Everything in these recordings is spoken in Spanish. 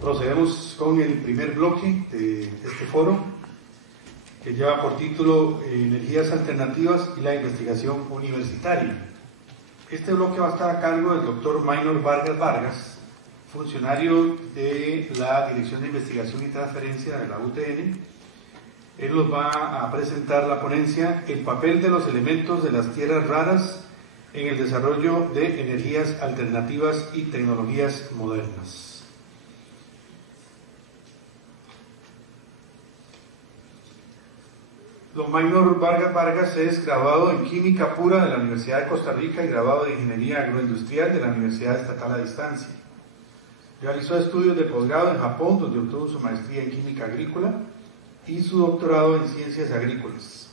Procedemos con el primer bloque de este foro, que lleva por título Energías Alternativas y la Investigación Universitaria. Este bloque va a estar a cargo del doctor Maynor Vargas Vargas, funcionario de la Dirección de Investigación y Transferencia de la UTN. Él nos va a presentar la ponencia El papel de los elementos de las tierras raras en el desarrollo de energías alternativas y tecnologías modernas. Don Maynor Vargas Vargas es graduado en Química Pura de la Universidad de Costa Rica y graduado de Ingeniería Agroindustrial de la Universidad Estatal a Distancia. Realizó estudios de posgrado en Japón, donde obtuvo su maestría en Química Agrícola y su doctorado en Ciencias Agrícolas.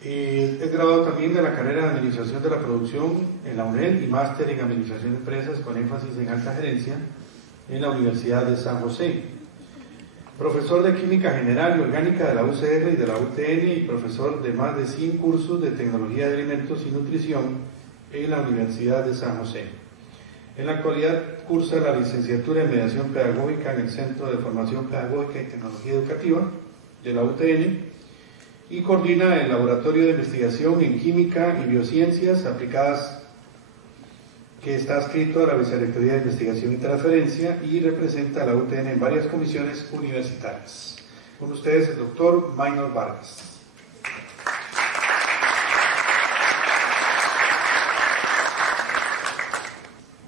Es graduado también de la carrera de Administración de la Producción en la UNED y máster en Administración de Empresas con énfasis en Alta Gerencia en la Universidad de San José. Profesor de Química General y Orgánica de la UCR y de la UTN y profesor de más de 100 cursos de Tecnología de Alimentos y Nutrición en la Universidad de San José. En la actualidad cursa la licenciatura en Mediación Pedagógica en el Centro de Formación Pedagógica y Tecnología Educativa de la UTN y coordina el Laboratorio de Investigación en Química y Biociencias Aplicadas, que está adscrito a la Vicerrectoría de Investigación y Transferencia y representa a la UTN en varias comisiones universitarias. Con ustedes el doctor Maynor Vargas.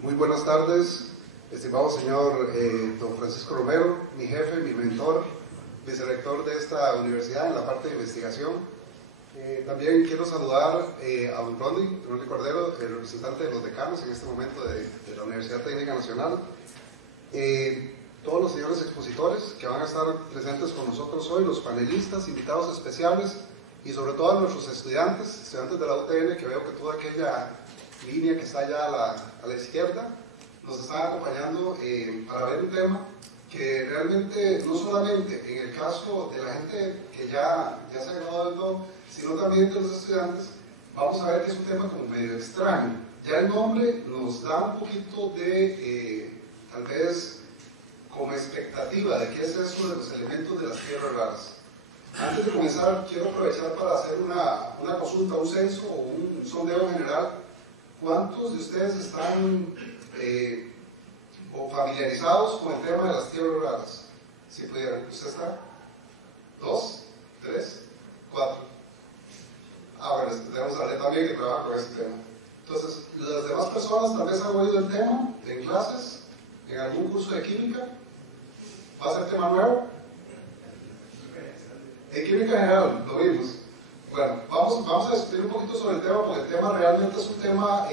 Muy buenas tardes, estimado señor don Francisco Romero, mi jefe, mi mentor, vicerrector de esta universidad en la parte de investigación. También quiero saludar a don Ronnie Cordero, el representante de los decanos en este momento de la Universidad Técnica Nacional. Todos los señores expositores que van a estar presentes con nosotros hoy, los panelistas, invitados especiales y sobre todo a nuestros estudiantes de la UTN, que veo que toda aquella línea que está allá a la izquierda nos están acompañando para ver un tema que realmente no solamente en el caso de la gente que ya se ha graduado del todo, sino también de los estudiantes, vamos a ver que es un tema como medio extraño. Ya el nombre nos da un poquito de, tal vez, como expectativa de qué es eso de los elementos de las tierras raras. Antes de comenzar, quiero aprovechar para hacer una consulta, un censo o un sondeo general. ¿Cuántos de ustedes están o familiarizados con el tema de las tierras raras? Si pudieran, ¿usted está? ¿2? ¿3? ¿4? Bueno, tenemos a Ale también que trabaja con este tema. Entonces, las demás personas tal vez han oído el tema en clases, en algún curso de química. ¿Va a ser tema nuevo? En química general, lo vimos. Bueno, vamos a discutir un poquito sobre el tema, porque el tema realmente es un tema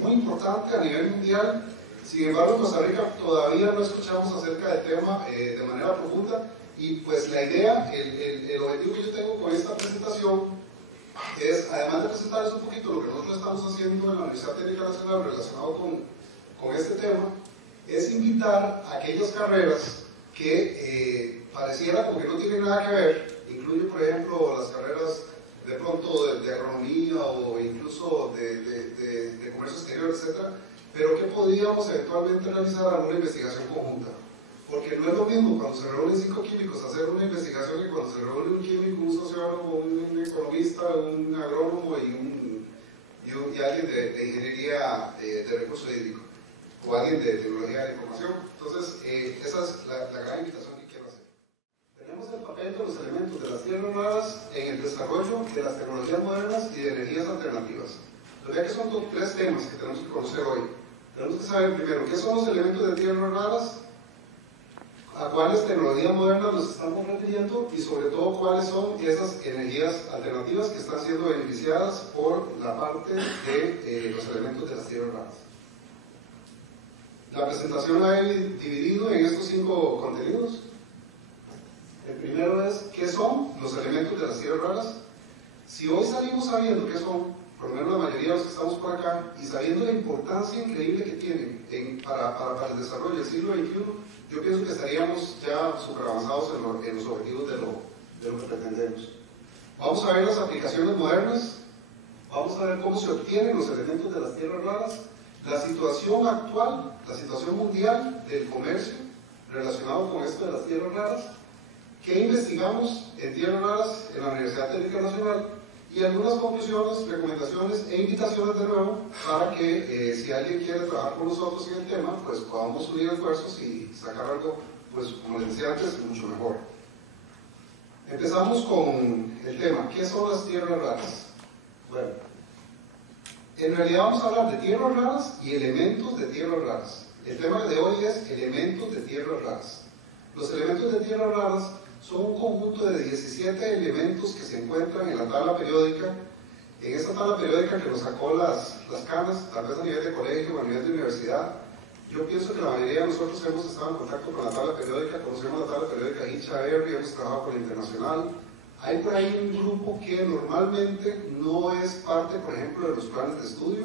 muy importante a nivel mundial. Sin embargo, en Costa Rica todavía no escuchamos acerca del tema de manera profunda, y pues la idea, el objetivo que yo tengo con esta presentación es, además de presentarles un poquito lo que nosotros estamos haciendo en la Universidad Técnica Nacional relacionado con este tema, es invitar a aquellas carreras que pareciera como que no tienen nada que ver. Incluye, por ejemplo, las carreras de pronto de agronomía o incluso de comercio exterior, etc., pero que podríamos eventualmente realizar alguna investigación conjunta. Porque no es lo mismo cuando se reúnen 5 químicos hacer una investigación que cuando se reúne un químico, un sociólogo, un economista, un agrónomo y alguien de ingeniería de recursos hídricos o alguien de tecnología de información. Entonces, esa es la gran invitación que quiero hacer. Tenemos el papel de los elementos de las tierras raras en el desarrollo de las tecnologías modernas y de energías alternativas. Pero ya que son 3 temas que tenemos que conocer hoy, tenemos que saber primero qué son los elementos de tierras raras, a cuáles tecnologías modernas nos estamos refiriendo y sobre todo cuáles son esas energías alternativas que están siendo beneficiadas por la parte de los elementos de las tierras raras. La presentación la he dividido en estos 5 contenidos. El primero es qué son los elementos de las tierras raras. Si hoy salimos sabiendo qué son, por lo menos la mayoría de los que estamos por acá, y sabiendo la importancia increíble que tienen para el desarrollo del siglo XXI, yo pienso que estaríamos ya súper avanzados en los objetivos de lo que pretendemos. Vamos a ver las aplicaciones modernas, vamos a ver cómo se obtienen los elementos de las tierras raras, la situación actual, la situación mundial del comercio relacionado con esto de las tierras raras, qué investigamos en tierras raras en la Universidad Técnica Nacional y algunas conclusiones, recomendaciones e invitaciones de nuevo para que si alguien quiere trabajar con nosotros en el tema, pues podamos unir esfuerzos y sacar algo, pues como les decía antes, mucho mejor. Empezamos con el tema, ¿qué son las tierras raras? Bueno, en realidad vamos a hablar de tierras raras y elementos de tierras raras. El tema de hoy es elementos de tierras raras. Los elementos de tierras raras son un conjunto de 17 elementos que se encuentran en la tabla periódica. En esta tabla periódica que nos sacó las canas, tal vez a nivel de colegio o a nivel de universidad, yo pienso que la mayoría de nosotros hemos estado en contacto con la tabla periódica, conocemos la tabla periódica Hincha-Berry, hemos trabajado con la internacional. Hay por ahí un grupo que normalmente no es parte, por ejemplo, de los planes de estudio.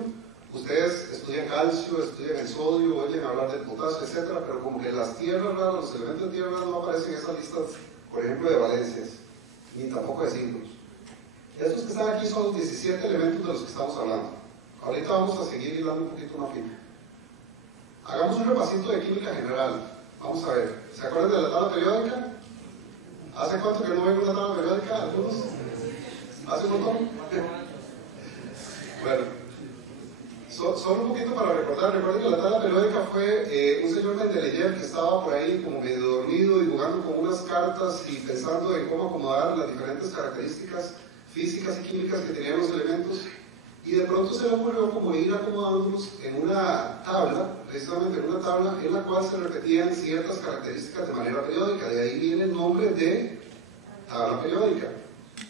Ustedes estudian calcio, estudian el sodio, oyen hablar del potasio, etc. Pero como que las tierras raras, los elementos de tierras raras no aparecen en esas listas, por ejemplo, de valencias, ni tampoco de símbolos. Estos que están aquí son los 17 elementos de los que estamos hablando. Ahorita vamos a seguir hilando un poquito más fino. Hagamos un repasito de química general. Vamos a ver. ¿Se acuerdan de la tabla periódica? ¿Hace cuánto que no ven una tabla periódica? ¿Algunos? ¿Hace un montón? Bueno, solo un poquito para recordar. Recuerden que la tabla periódica fue un señor Mendeleev que estaba por ahí como medio dormido y jugando con unas cartas y pensando en cómo acomodar las diferentes características físicas y químicas que tenían los elementos. Y de pronto se le ocurrió como ir acomodándolos en una tabla, precisamente en una tabla en la cual se repetían ciertas características de manera periódica. De ahí viene el nombre de tabla periódica.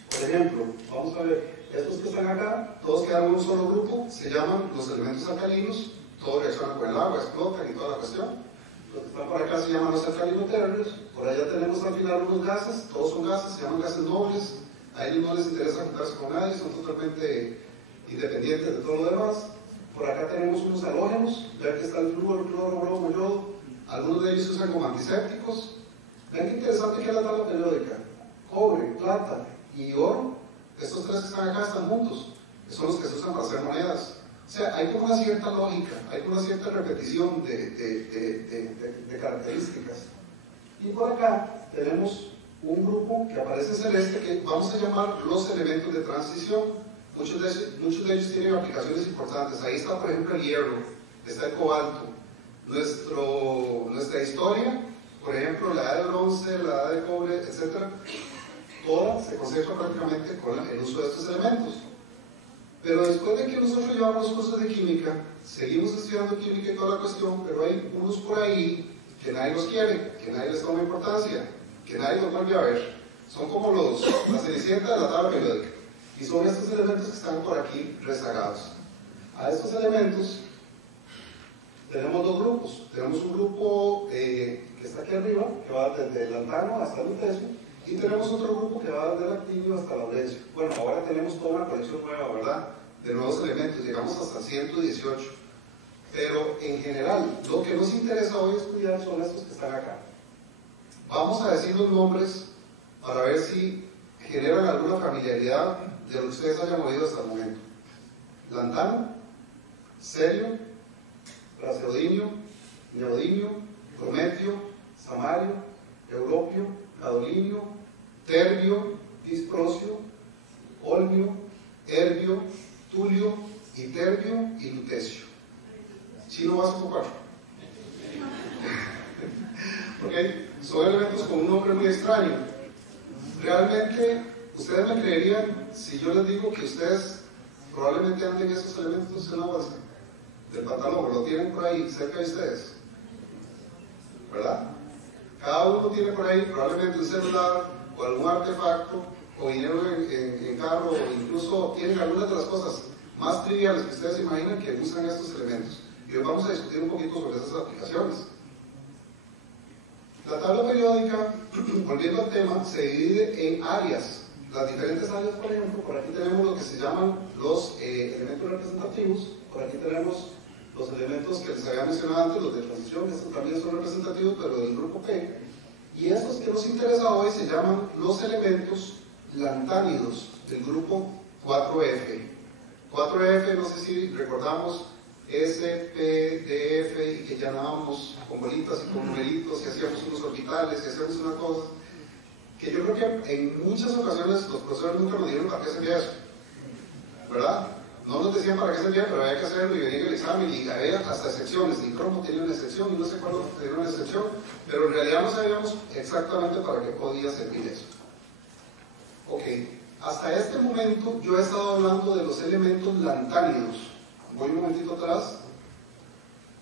Por ejemplo, vamos a ver, estos que están acá, todos quedan en un solo grupo, se llaman los elementos alcalinos, todos reaccionan con el agua, explotan y toda la cuestión. Los que están por acá se llaman los alcalinoterbios. Por allá tenemos al final unos gases, todos son gases, se llaman gases nobles. A ellos no les interesa juntarse con nadie, son totalmente independientes de todo lo demás. Por acá tenemos unos halógenos, vean que está el flúor, cloro, bromo, yodo. Algunos de ellos se usan como antisépticos. Vean qué interesante que es la tabla periódica. Cobre, plata y oro, estos tres que están acá están juntos, que son los que se usan para hacer monedas. O sea, hay como una cierta lógica, hay como una cierta repetición de características. Y por acá tenemos un grupo que aparece celeste que vamos a llamar los elementos de transición. Muchos de ellos tienen aplicaciones importantes. Ahí está, por ejemplo, el hierro, está el cobalto. Nuestra historia, por ejemplo, la edad de bronce, la edad de cobre, etc., toda se concentra prácticamente con el uso de estos elementos. Pero después de que nosotros llevamos cursos de química, seguimos estudiando química y toda la cuestión, pero hay unos por ahí que nadie los quiere, que nadie les toma importancia, que nadie los vuelve a ver. Son como la cenicienta de la tabla periódica. Y son estos elementos que están por aquí rezagados. A estos elementos tenemos dos grupos. Tenemos un grupo que está aquí arriba, que va desde el lantano hasta el lutecio, y tenemos otro grupo que va desde el actinio hasta el laurencio. Bueno, ahora tenemos toda una colección nueva, ¿verdad?, de nuevos elementos. Llegamos hasta 118. Pero en general, lo que nos interesa hoy estudiar son estos que están acá. Vamos a decir los nombres para ver si generan alguna familiaridad de lo que ustedes hayan oído hasta el momento. Lantano, cerio, praseodimio, neodimio, prometio, samario, europio, gadolinio, terbio, disprosio, olmio, herbio, tulio, iterbio y lutecio. ¿Sí lo vas a ocupar? Okay. Son elementos con un nombre muy extraño. Realmente, ustedes me creerían si yo les digo que ustedes probablemente anden esos elementos en la bolsa del pantalón, lo tienen por ahí cerca de ustedes, ¿verdad? Cada uno tiene por ahí probablemente un celular o algún artefacto o dinero en carro, o incluso tienen algunas de las cosas más triviales que ustedes imaginan que usan estos elementos. Y hoy vamos a discutir un poquito sobre esas aplicaciones. La tabla periódica, volviendo al tema, se divide en áreas. Las diferentes áreas, por ejemplo, por aquí tenemos lo que se llaman los elementos representativos, por aquí tenemos los elementos que les había mencionado antes, los de transición, que estos también son representativos, pero del grupo P. Y estos que nos interesa hoy se llaman los elementos lantánidos del grupo 4F. 4F, no sé si recordamos, S, P, D, F, y que llamábamos con bolitas y con numeritos, y hacíamos unos orbitales, y hacíamos una cosa, que yo creo que en muchas ocasiones los profesores nunca nos dijeron para qué servía eso, ¿verdad? No nos decían para qué servía, pero había que hacerlo y venía el examen, y había hasta excepciones, ni cromo tenía una excepción, y no sé cuándo tenía una excepción, pero en realidad no sabíamos exactamente para qué podía servir eso. Ok, hasta este momento yo he estado hablando de los elementos lantánidos. Voy un momentito atrás.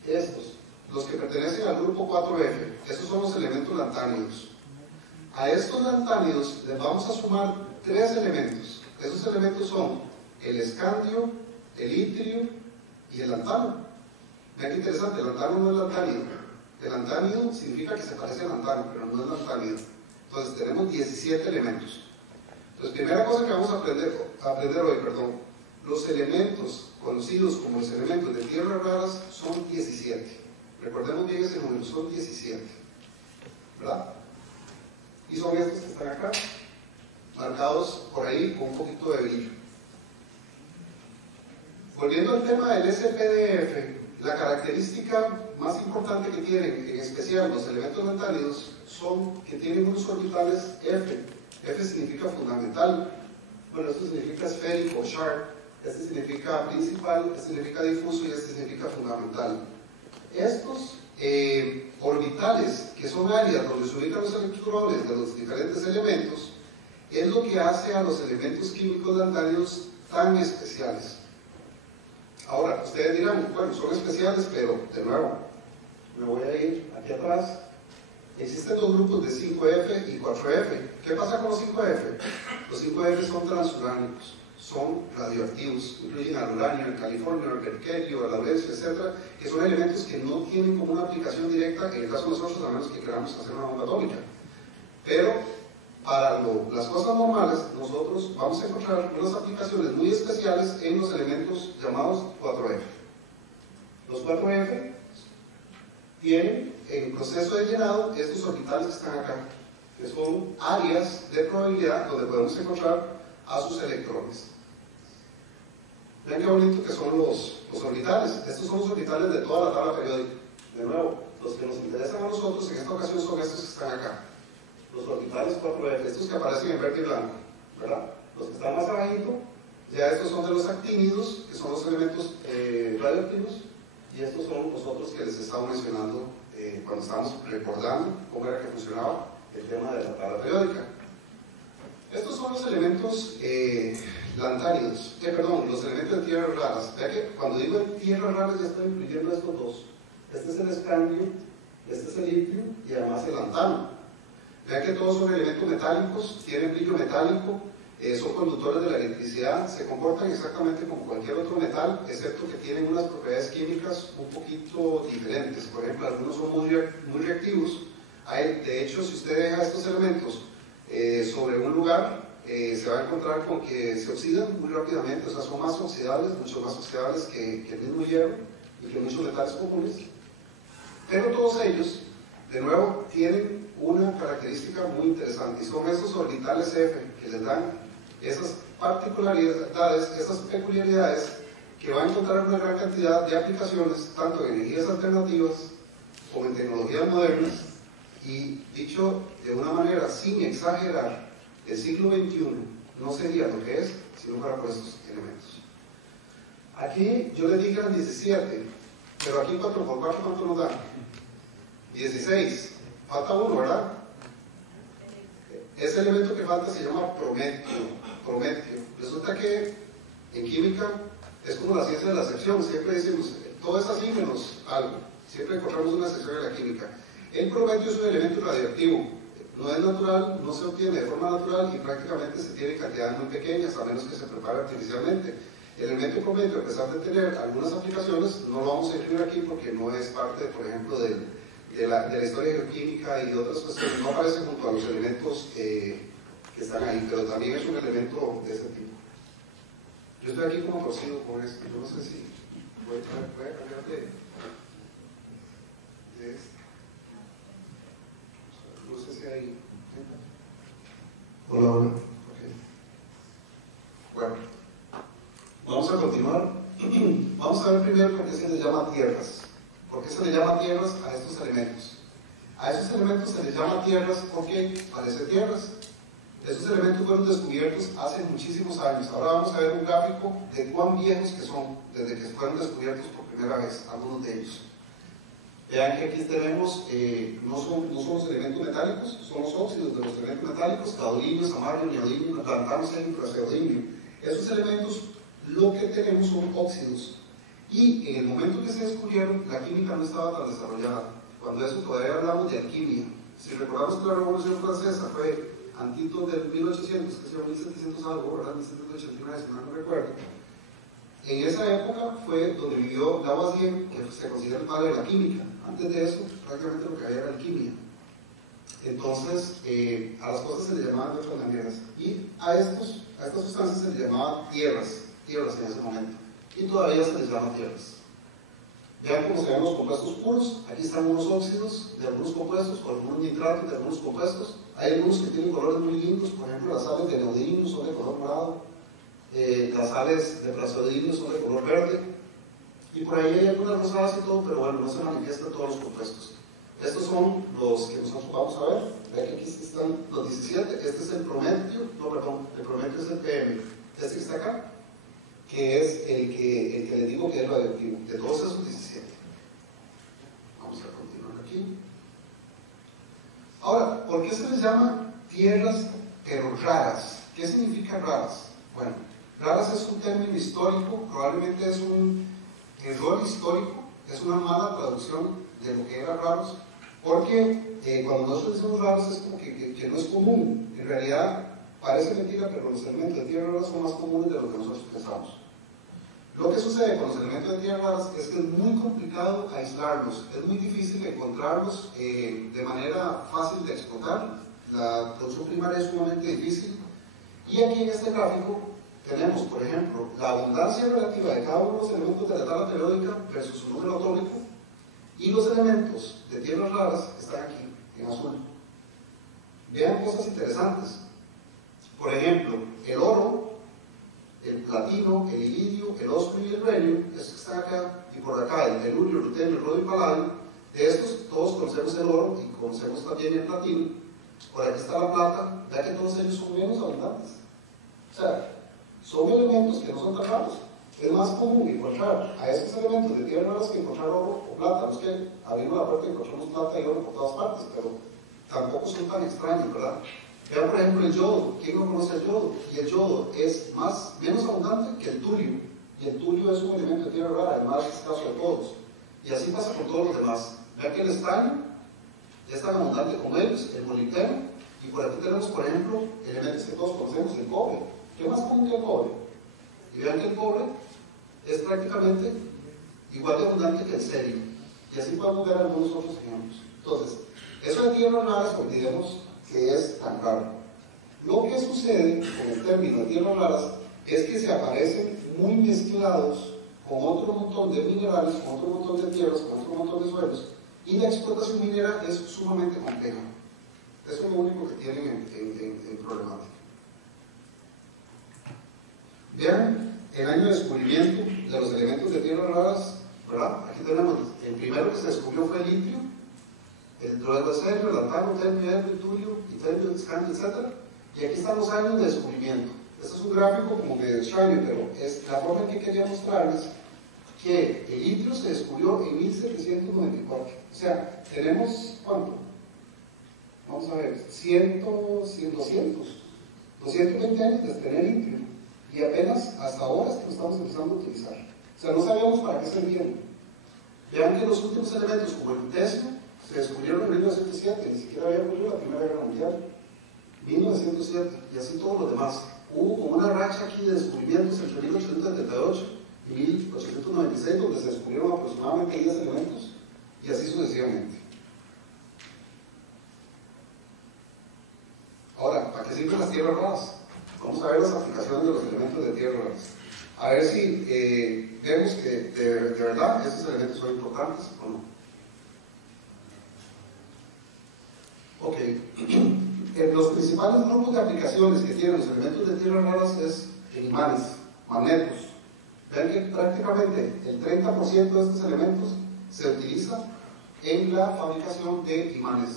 Estos, los que pertenecen al grupo 4F, esos son los elementos lantánidos. A estos lantánidos les vamos a sumar 3 elementos. Esos elementos son el escandio, el itrio y el lantano. Vean qué interesante, el lantano no es lantánido. El lantánido significa que se parece al lantano, pero no es lantánido. Entonces tenemos 17 elementos. Entonces, primera cosa que vamos a aprender hoy, los elementos conocidos como los elementos de tierras raras son 17. Recordemos bien ese número, son 17. ¿Verdad? Y son estos que están acá, marcados por ahí con un poquito de brillo. Volviendo al tema del SPDF, la característica más importante que tienen, en especial los elementos lantánidos, son que tienen unos orbitales F. F significa fundamental, bueno, esto significa esférico, sharp, este significa principal, este significa difuso y este significa fundamental. Estos orbitales, que son áreas donde se ubican los electrones de los diferentes elementos, es lo que hace a los elementos químicos lantánidos tan especiales. Ahora, ustedes dirán, bueno, son especiales, pero de nuevo, me voy a ir aquí atrás. Existen 2 grupos de 5F y 4F. ¿Qué pasa con los 5F? Los 5F son transuránicos, son radioactivos, incluyen al uranio, al californio, al berkelio, al laurencio, etc., que son elementos que no tienen como una aplicación directa, en el caso de nosotros, a menos que queramos hacer una bomba atómica. Pero para las cosas normales, nosotros vamos a encontrar unas aplicaciones muy especiales en los elementos llamados 4F. Los 4F tienen en proceso de llenado estos orbitales que están acá, que son áreas de probabilidad donde podemos encontrar a sus electrones. Vean qué bonito que son los orbitales. Estos son los orbitales de toda la tabla periódica. De nuevo, los que nos interesan a nosotros en esta ocasión son estos que están acá, los orbitales 4F, estos que aparecen en verde y blanco, ¿verdad? Los que están más abajito, ya estos son de los actínidos, que son los elementos radioactivos, y estos son los otros que les estaba mencionando cuando estábamos recordando cómo era que funcionaba el tema de la tabla periódica. Estos son los elementos lantánidos, los elementos de tierras raras. Vea que cuando digo tierras raras ya estoy incluyendo estos 2. Este es el escandio, este es el litio y además el lantano. Vean que todos son elementos metálicos, tienen brillo metálico, son conductores de la electricidad, se comportan exactamente como cualquier otro metal, excepto que tienen unas propiedades químicas un poquito diferentes. Por ejemplo, algunos son muy reactivos. De hecho, si usted deja estos elementos sobre un lugar, se va a encontrar con que se oxidan muy rápidamente, o sea, son más oxidables, mucho más oxidables que el mismo hierro y que muchos metales comunes. Pero todos ellos, de nuevo, tienen una característica muy interesante, y son esos orbitales F que les dan esas particularidades, esas peculiaridades que va a encontrar una gran cantidad de aplicaciones, tanto en energías alternativas como en tecnologías modernas, y dicho de una manera sin exagerar, el siglo XXI no sería lo que es si no fuera por estos elementos. Aquí yo les dije que eran 17, pero aquí 4 por 4, ¿cuánto nos da? 16. Falta uno, ¿verdad? Ese elemento que falta se llama prometio. Resulta que en química es como la ciencia de la excepción. Siempre decimos, todo es así menos algo. Siempre encontramos una excepción en la química. El prometio es un elemento radioactivo. No es natural, no se obtiene de forma natural y prácticamente se tiene en cantidades muy pequeñas, a menos que se prepare artificialmente. El elemento prometio, a pesar de tener algunas aplicaciones, no lo vamos a incluir aquí porque no es parte, por ejemplo, de la historia geoquímica y de otras cuestiones. No aparece junto a los elementos que están ahí, pero también es un elemento de ese tipo. Yo estoy aquí como torcido con esto. Yo no sé si voy a cambiar de este. No sé si hay. Hola, hola. Okay. Bueno, vamos a continuar. Vamos a ver primero por qué se les llama tierras. ¿Por qué se les llama tierras a estos elementos? A esos elementos se les llama tierras porque parecen tierras. Esos elementos fueron descubiertos hace muchísimos años. Ahora vamos a ver un gráfico de cuán viejos que son, desde que fueron descubiertos por primera vez, algunos de ellos. Vean que aquí tenemos, no son los elementos metálicos, son los óxidos de los elementos metálicos, caolinio, samario, neodimio, lantano, selenio, praseodimio. Esos elementos, lo que tenemos son óxidos. Y en el momento que se descubrieron, la química no estaba tan desarrollada. Cuando eso todavía hablamos de alquimia. Si recordamos que la Revolución Francesa fue antitos del 1800, que se llama 1700 algo, ¿verdad? 1789, si mal no recuerdo. En esa época fue donde vivió Lavoisier, que se considera el padre de la química. Antes de eso, prácticamente lo que había era alquimia. Entonces, a las cosas se le llamaban de otras maneras. Y a estas sustancias se les llamaban tierras en ese momento. Y todavía se les llama tierras. Vean cómo se ven los compuestos puros. Aquí están unos óxidos de algunos compuestos, o algunos nitratos de algunos compuestos. Hay algunos que tienen colores muy lindos, por ejemplo, las sales de neodimio son de color morado, las sales de praseodimio son de color verde, y por ahí hay algunas rosadas y todo, pero bueno, no se manifiestan todos los compuestos. Estos son los que nosotros vamos a ver. Vean que aquí están los 17, este es el prometio, no, perdón, el prometio es el PM, este que está acá, que es el que les digo que es radioactivo, de todos esos 17. Vamos a continuar aquí. Ahora, ¿por qué se les llama tierras pero raras? ¿Qué significa raras? Bueno, raras es un término histórico, probablemente es un error histórico, es una mala traducción de lo que era raros, porque cuando nosotros decimos raros es como que no es común. En realidad parece mentira, pero los elementos de tierra raras son más comunes de lo que nosotros pensamos. Lo que sucede con los elementos de tierra raras es que es muy complicado aislarlos, es muy difícil encontrarlos de manera fácil de explotar. La producción primaria es sumamente difícil. Y aquí en este gráfico tenemos, por ejemplo, la abundancia relativa de cada uno de los elementos de la tabla periódica versus su número atómico, y los elementos de tierras raras están aquí, en azul. Vean cosas interesantes. Por ejemplo, el oro, el platino, el iridio, el osmio y el brenio, estos que están acá, y por acá el telurio, el rutenio, el rodio y paladio. De estos todos conocemos el oro y conocemos también el platino. Por aquí está la plata, ya que todos ellos son menos abundantes. O sea, son elementos que no son tan raros. Es más común encontrar a esos elementos de tierras raras que encontrar oro o plata. No es que abrimos la puerta y encontramos plata y oro por todas partes, pero tampoco son tan extraños, ¿verdad? Vean por ejemplo el yodo. ¿Quién no conoce el yodo? Y el yodo es menos abundante que el turio. Y el turio es un elemento de tierra rara, el más escaso de todos. Y así pasa con todos los demás. Vean que el estaño es tan abundante como ellos, el molibdeno. Y por aquí tenemos, por ejemplo, elementos que todos conocemos, el cobre. ¿Qué es más común que el cobre? Y vean que el cobre es prácticamente igual de abundante que el serio. Y así podemos ver algunos otros ejemplos. Entonces, eso de tierras raras, olvidemos que es tan raro. Lo que sucede con el término de tierras raras es que se aparecen muy mezclados con otro montón de minerales, con otro montón de tierras, con otro montón de suelos, y la explotación minera es sumamente compleja. Eso es lo único que tienen en problemática. Vean el año de descubrimiento de los elementos de tierras raras, ¿verdad? Aquí tenemos, el primero que se descubrió fue el litio, el hidroxilo, el lantano, termio, el turio, iterio, escandio, etc. Y aquí están los años de descubrimiento. Este es un gráfico como medio extraño, pero es la forma en que quería mostrarles que el litio se descubrió en 1794. O sea, tenemos, ¿cuánto? Vamos a ver, 220 años de tener litio. Y apenas hasta ahora es que lo estamos empezando a utilizar. O sea, no sabíamos para qué servían. Vean que los últimos elementos, como el lutecio, se descubrieron en 1907, ni siquiera había ocurrido la Primera Guerra Mundial. 1907, y así todos los demás. Hubo como una racha aquí de descubrimientos entre 1878 y 1896, donde se descubrieron aproximadamente 10 elementos, y así sucesivamente. Ahora, ¿para qué sirven las tierras raras? Vamos a ver las aplicaciones de los elementos de tierras raras. A ver si vemos que de verdad esos elementos son importantes o no. Ok. Los principales grupos de aplicaciones que tienen los elementos de tierras raras es en imanes, magnetos. Vean que prácticamente el 30% de estos elementos se utiliza en la fabricación de imanes.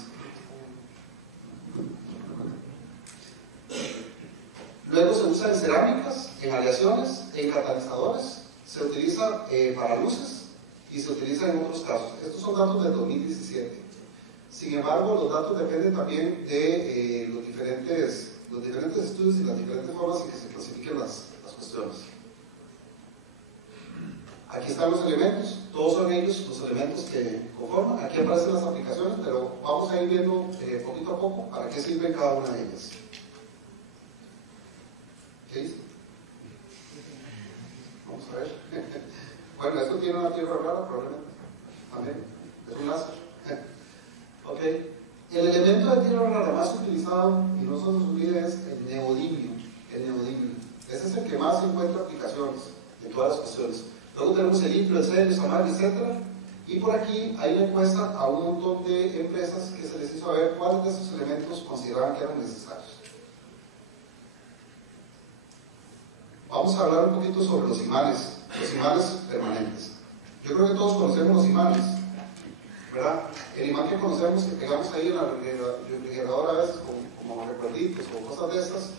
Luego se usa en cerámicas, en aleaciones, en catalizadores, se utiliza para luces y se utiliza en otros casos. Estos son datos del 2017. Sin embargo, los datos dependen también de los diferentes estudios y las diferentes formas en que se clasifiquen las cuestiones. Aquí están los elementos, todos son ellos los elementos que conforman. Aquí aparecen las aplicaciones, pero vamos a ir viendo poquito a poco para qué sirve cada una de ellas. ¿Qué dice? Vamos a ver. Bueno, esto tiene una tierra rara, probablemente. También. Es un láser. Ok. El elemento de tierra rara más utilizado, y no se nos olvide, es el neodimio. El neodimio. Ese es el que más encuentra aplicaciones en todas las cuestiones. Luego tenemos el litio, el serio, el samar, etc. Y por aquí hay una encuesta a un montón de empresas que se les hizo ver cuáles de esos elementos consideraban que eran necesarios. Vamos a hablar un poquito sobre los imanes permanentes. Yo creo que todos conocemos los imanes, ¿verdad? El imán que conocemos, que pegamos ahí en la refrigeradora a veces, como recuerditos o cosas de estas,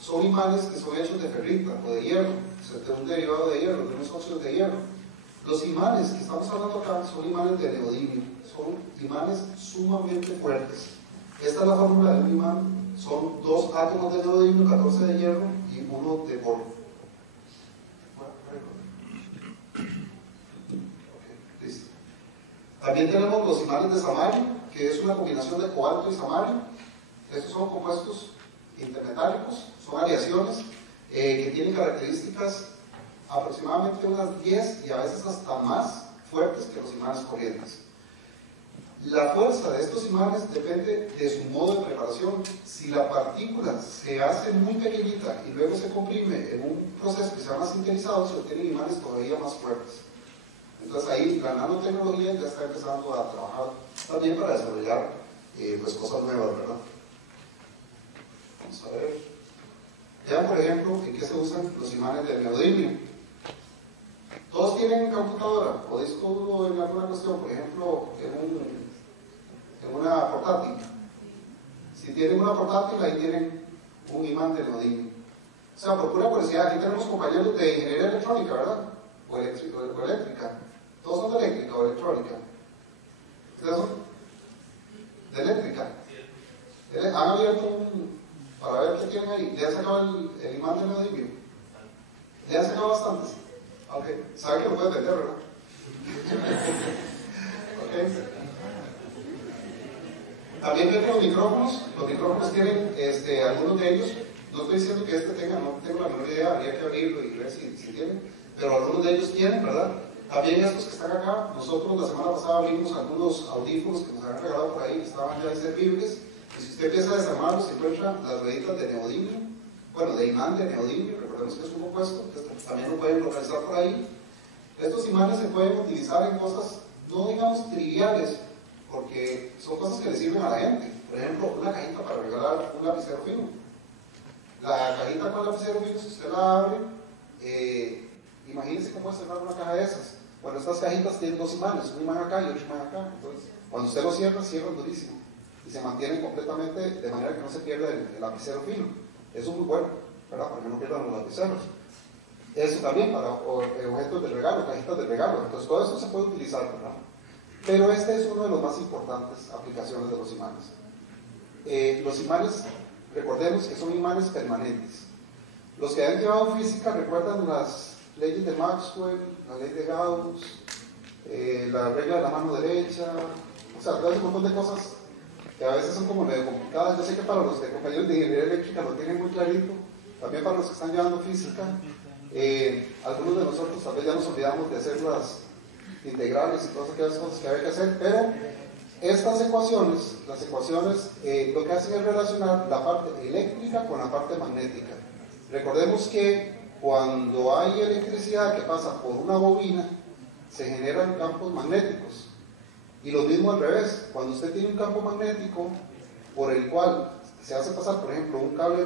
son imanes que son hechos de ferrita o de hierro, de un derivado de hierro, de unos óxidos de hierro. Los imanes que estamos hablando acá son imanes de neodimio, son imanes sumamente fuertes. Esta es la fórmula de un imán, son 2 átomos de neodimio, 14 de hierro y 1 de boro. Okay, listo. También tenemos los imanes de samario, que es una combinación de cobalto y samario. Estos son compuestos intermetálicos, son aleaciones que tienen características aproximadamente unas 10 y a veces hasta más fuertes que los imanes corrientes. La fuerza de estos imanes depende de su modo de preparación. Si la partícula se hace muy pequeñita y luego se comprime en un proceso que se llama sinterizado, se obtienen imanes todavía más fuertes. Entonces ahí la nanotecnología ya está empezando a trabajar también para desarrollar pues cosas nuevas, ¿verdad? Vamos a ver. Vean, por ejemplo, en qué se usan los imanes del neodimio. Todos tienen computadora o disco duro en alguna cuestión, por ejemplo, en una portátil. Si tienen una portátil, ahí tienen un imán de neodimio. O sea, por pura curiosidad, aquí tenemos compañeros de ingeniería electrónica, ¿verdad? O eléctrica. Todos son de eléctrica o electrónica. ¿Ustedes son? ¿De eléctrica? ¿Han abierto para ver qué tienen ahí? ¿Le han sacado el imán de neodimio? ¿Le han sacado bastantes? Ok, sabe que lo puedes vender, ¿verdad? Ok. También ven los micrófonos tienen, algunos de ellos, no estoy diciendo que tenga, no tengo la menor idea, habría que abrirlo y ver si tienen, pero algunos de ellos tienen, ¿verdad? También estos que están acá, nosotros la semana pasada vimos algunos audífonos que nos habían regalado por ahí, que estaban ya inservibles, y si usted empieza a desarmarlos, se encuentran las rueditas de neodimio, bueno, de imán de neodimio, recordemos que es un compuesto, que también lo pueden localizar por ahí. Estos imanes se pueden utilizar en cosas, no digamos triviales, porque son cosas que le sirven a la gente. Por ejemplo, una cajita para regalar un lapicero fino. La cajita con lapicero fino, si usted la abre, imagínense cómo es cerrar una caja de esas. Bueno, estas cajitas tienen 2 imanes, un imán acá y otro imán acá. Entonces, cuando usted lo cierra, cierran durísimo. Y se mantienen completamente de manera que no se pierda el lapicero fino. Eso es muy bueno, ¿verdad? Para que no pierdan los lapiceros. Eso también para objetos de regalo, cajitas de regalo. Entonces, todo eso se puede utilizar, ¿verdad? Pero este es uno de los más importantes aplicaciones de los imanes. Los imanes, recordemos que son imanes permanentes. Los que han llevado física recuerdan las leyes de Maxwell, la ley de Gauss, la regla de la mano derecha, o sea, todo un montón de cosas que a veces son como medio complicadas. Yo sé que para los compañeros de ingeniería eléctrica lo tienen muy clarito, también para los que están llevando física. Algunos de nosotros tal vez ya nos olvidamos de hacer las integrales y todas aquellas cosas que había que hacer, pero estas ecuaciones, las ecuaciones lo que hacen es relacionar la parte eléctrica con la parte magnética. Recordemos que cuando hay electricidad que pasa por una bobina, se generan campos magnéticos. Y lo mismo al revés, cuando usted tiene un campo magnético por el cual se hace pasar, por ejemplo, un cable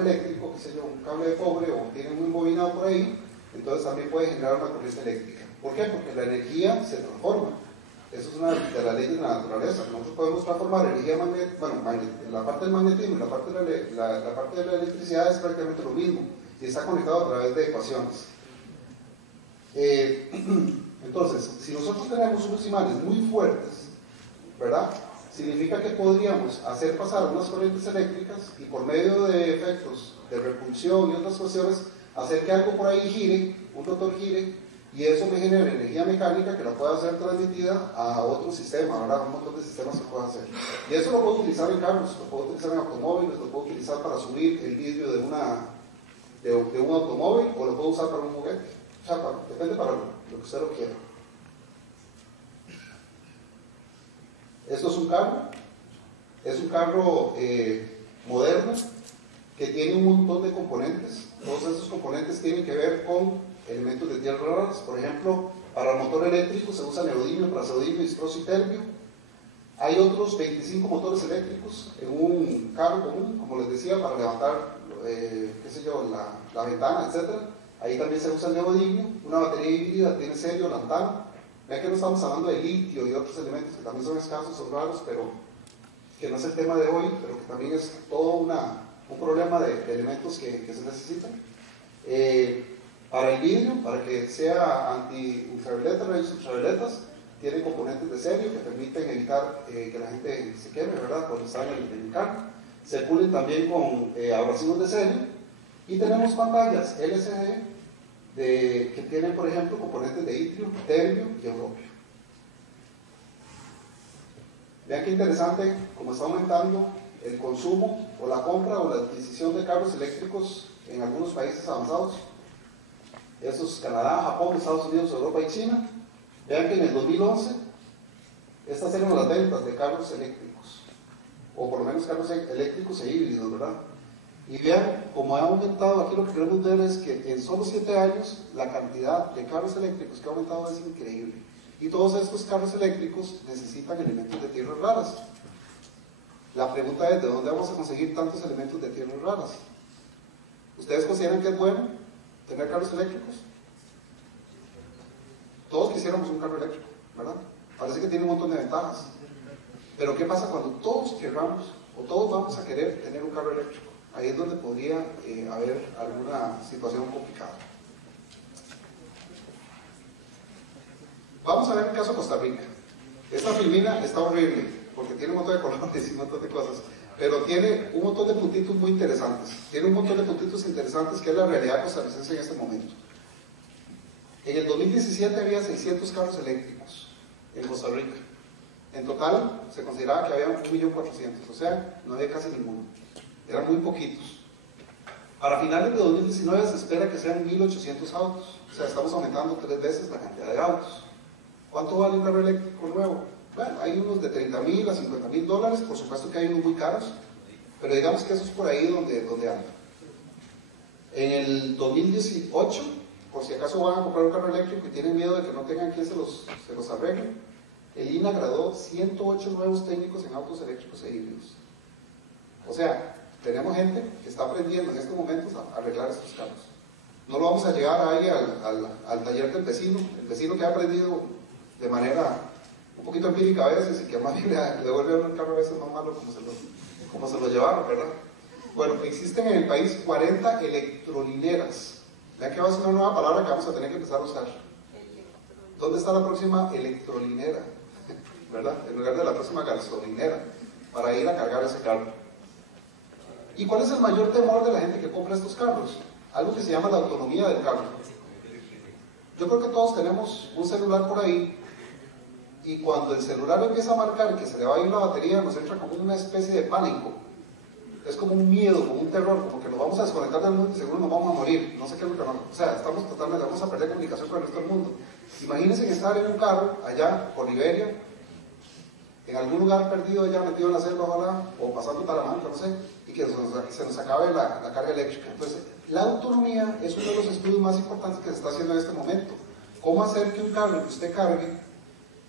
eléctrico, qué sé yo, un cable de cobre o tiene un embobinado por ahí, entonces también puede generar una corriente eléctrica. ¿Por qué? Porque la energía se transforma. Eso es una de las leyes de la naturaleza. Nosotros podemos transformar energía magnética, la parte del magnetismo y la parte de la electricidad es prácticamente lo mismo y está conectado a través de ecuaciones. Entonces, si nosotros tenemos unos imanes muy fuertes, ¿verdad? Significa que podríamos hacer pasar unas corrientes eléctricas y por medio de efectos de repulsión y otras cuestiones, hacer que algo por ahí gire, un rotor gire, y eso me genera energía mecánica que la pueda ser transmitida a otro sistema, ¿verdad? Un montón de sistemas se puede hacer. Y eso lo puedo utilizar en carros, lo puedo utilizar en automóviles, lo puedo utilizar para subir el vidrio de un automóvil, o lo puedo usar para un juguete. O sea, depende para lo que usted lo quiera. Esto es un carro moderno que tiene un montón de componentes. Todos esos componentes tienen que ver con elementos de tierras raras. Por ejemplo, para el motor eléctrico se usa neodimio, praseodimio, disprosio y terbio. Hay otros 25 motores eléctricos en un carro común, como les decía, para levantar, qué sé yo, la ventana, etc. Ahí también se usa el neodimio. Una batería híbrida tiene serio, lantano. Vean que no estamos hablando de litio y otros elementos que también son escasos, son raros, pero que no es el tema de hoy, pero que también es todo un problema de elementos que se necesitan. Para el vidrio, para que sea anti-ultravioleta, rayos ultravioletas, tiene componentes de serio que permiten evitar que la gente se queme, ¿verdad?, cuando está en el carro. Se pulen también con abrasivos de serio. Y tenemos pantallas LCD que tienen, por ejemplo, componentes de itrio, terbio y europio. Vean qué interesante cómo está aumentando el consumo o la compra o la adquisición de carros eléctricos en algunos países avanzados. Eso es Canadá, Japón, Estados Unidos, Europa y China. Vean que en el 2011 estas eran las ventas de carros eléctricos, o por lo menos carros eléctricos e híbridos, ¿verdad? Y vean cómo ha aumentado. Aquí lo que queremos ver es que en solo 7 años la cantidad de carros eléctricos que ha aumentado es increíble. Y todos estos carros eléctricos necesitan elementos de tierras raras. La pregunta es, ¿de dónde vamos a conseguir tantos elementos de tierras raras? ¿Ustedes consideran que es bueno tener carros eléctricos? Todos quisiéramos un carro eléctrico, ¿verdad? Parece que tiene un montón de ventajas. Pero ¿qué pasa cuando todos querramos o todos vamos a querer tener un carro eléctrico? Ahí es donde podría haber alguna situación complicada. Vamos a ver el caso de Costa Rica. Esta filmina está horrible porque tiene un montón de colores y un montón de cosas, pero tiene un montón de puntitos muy interesantes. Tiene un montón de puntitos interesantes que es la realidad costarricense en este momento. En el 2017 había 600 carros eléctricos en Costa Rica. En total se consideraba que había 1.400.000, o sea, no había casi ninguno. Eran muy poquitos. Para finales de 2019 se espera que sean 1.800 autos. O sea, estamos aumentando 3 veces la cantidad de autos. ¿Cuánto vale un carro eléctrico nuevo? Bueno, hay unos de $30,000 a $50,000. Por supuesto que hay unos muy caros, pero digamos que eso es por ahí donde anda. En el 2018, por si acaso van a comprar un carro eléctrico y tienen miedo de que no tengan quien se los arregle, el INA graduó 108 nuevos técnicos en autos eléctricos e híbridos. O sea, tenemos gente que está aprendiendo en estos momentos a arreglar estos carros. No lo vamos a llegar ahí al taller del vecino, el vecino que ha aprendido de manera un poquito empírica a veces y que más bien le devuelve a un carro a veces más malo como se lo llevaron, ¿verdad? Bueno, existen en el país 40 electrolineras. Vean que va a ser una nueva palabra que vamos a tener que empezar a usar. ¿Dónde está la próxima electrolinera? ¿Verdad? En lugar de la próxima gasolinera, para ir a cargar ese carro. ¿Y cuál es el mayor temor de la gente que compra estos carros? Algo que se llama la autonomía del carro. Yo creo que todos tenemos un celular por ahí, y cuando el celular empieza a marcar que se le va a ir la batería, nos entra como una especie de pánico. Es como un miedo, como un terror, como que nos vamos a desconectar del mundo y seguro nos vamos a morir. No sé qué es lo que vamos. O sea, vamos a perder comunicación con el resto del mundo. Imagínense estar en un carro allá por Liberia, en algún lugar perdido ya metido en la selva, ojalá, o pasando Talamanca, no sé, y que se nos acabe la carga eléctrica. Entonces, la autonomía es uno de los estudios más importantes que se está haciendo en este momento. ¿Cómo hacer que un carro que usted cargue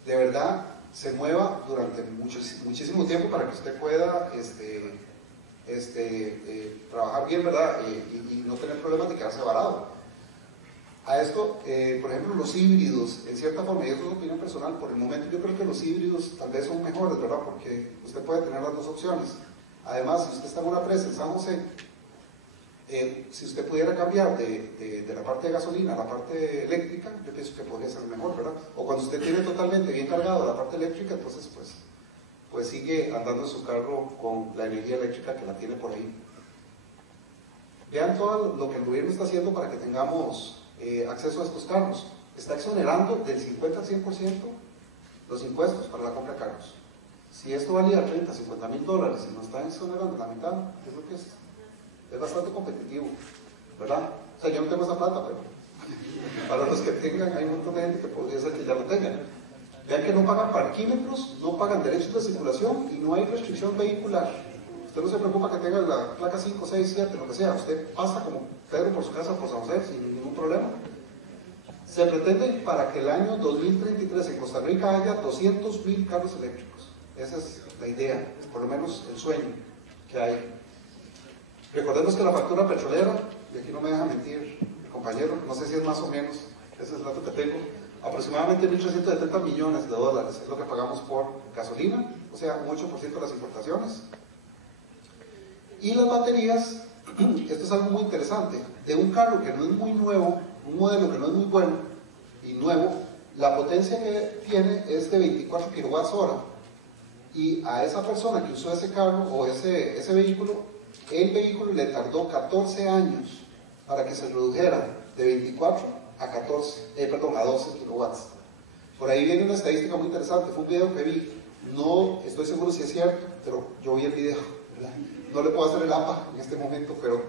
de verdad se mueva durante muchísimo tiempo para que usted pueda trabajar bien, ¿verdad? Y no tener problemas de quedarse varado. A esto, por ejemplo, los híbridos, en cierta forma, y eso es opinión personal, por el momento yo creo que los híbridos tal vez son mejores, ¿verdad? Porque usted puede tener las dos opciones. Además, si usted está en una presa en San José, si usted pudiera cambiar de la parte de gasolina a la parte eléctrica, yo pienso que podría ser mejor, ¿verdad? O cuando usted tiene totalmente bien cargado la parte eléctrica, entonces pues sigue andando en su carro con la energía eléctrica que la tiene por ahí. Vean todo lo que el gobierno está haciendo para que tengamos acceso a estos carros. Está exonerando del 50 al 100% los impuestos para la compra de carros. Si esto valía 30, 50 mil dólares y nos están exonerando la mitad, yo creo que es bastante competitivo, ¿verdad? O sea, yo no tengo esa plata, pero para los que tengan, hay un montón de gente que podría ser que ya lo tengan. Vean que no pagan parquímetros, no pagan derechos de circulación y no hay restricción vehicular. Usted no se preocupa que tenga la placa 5, 6, 7, lo que sea. Usted pasa como Pedro por su casa, por San José, sin ningún problema. Se pretende para que el año 2033 en Costa Rica haya 200.000 carros eléctricos. Esa es la idea, por lo menos el sueño que hay. Recordemos que la factura petrolera, y aquí no me deja mentir el compañero, no sé si es más o menos, ese es el dato que tengo, aproximadamente 1.370 millones de dólares es lo que pagamos por gasolina, o sea, un 8% de las importaciones. Y las baterías, esto es algo muy interesante, de un carro que no es muy nuevo, un modelo que no es muy bueno y nuevo, la potencia que tiene es de 24 kWh. Y a esa persona que usó ese carro o ese vehículo, el vehículo le tardó 14 años para que se redujera de 24 a 12 kilowatts. Por ahí viene una estadística muy interesante, fue un video que vi, no estoy seguro si es cierto, pero yo vi el video, ¿verdad? No le puedo hacer el APA en este momento, pero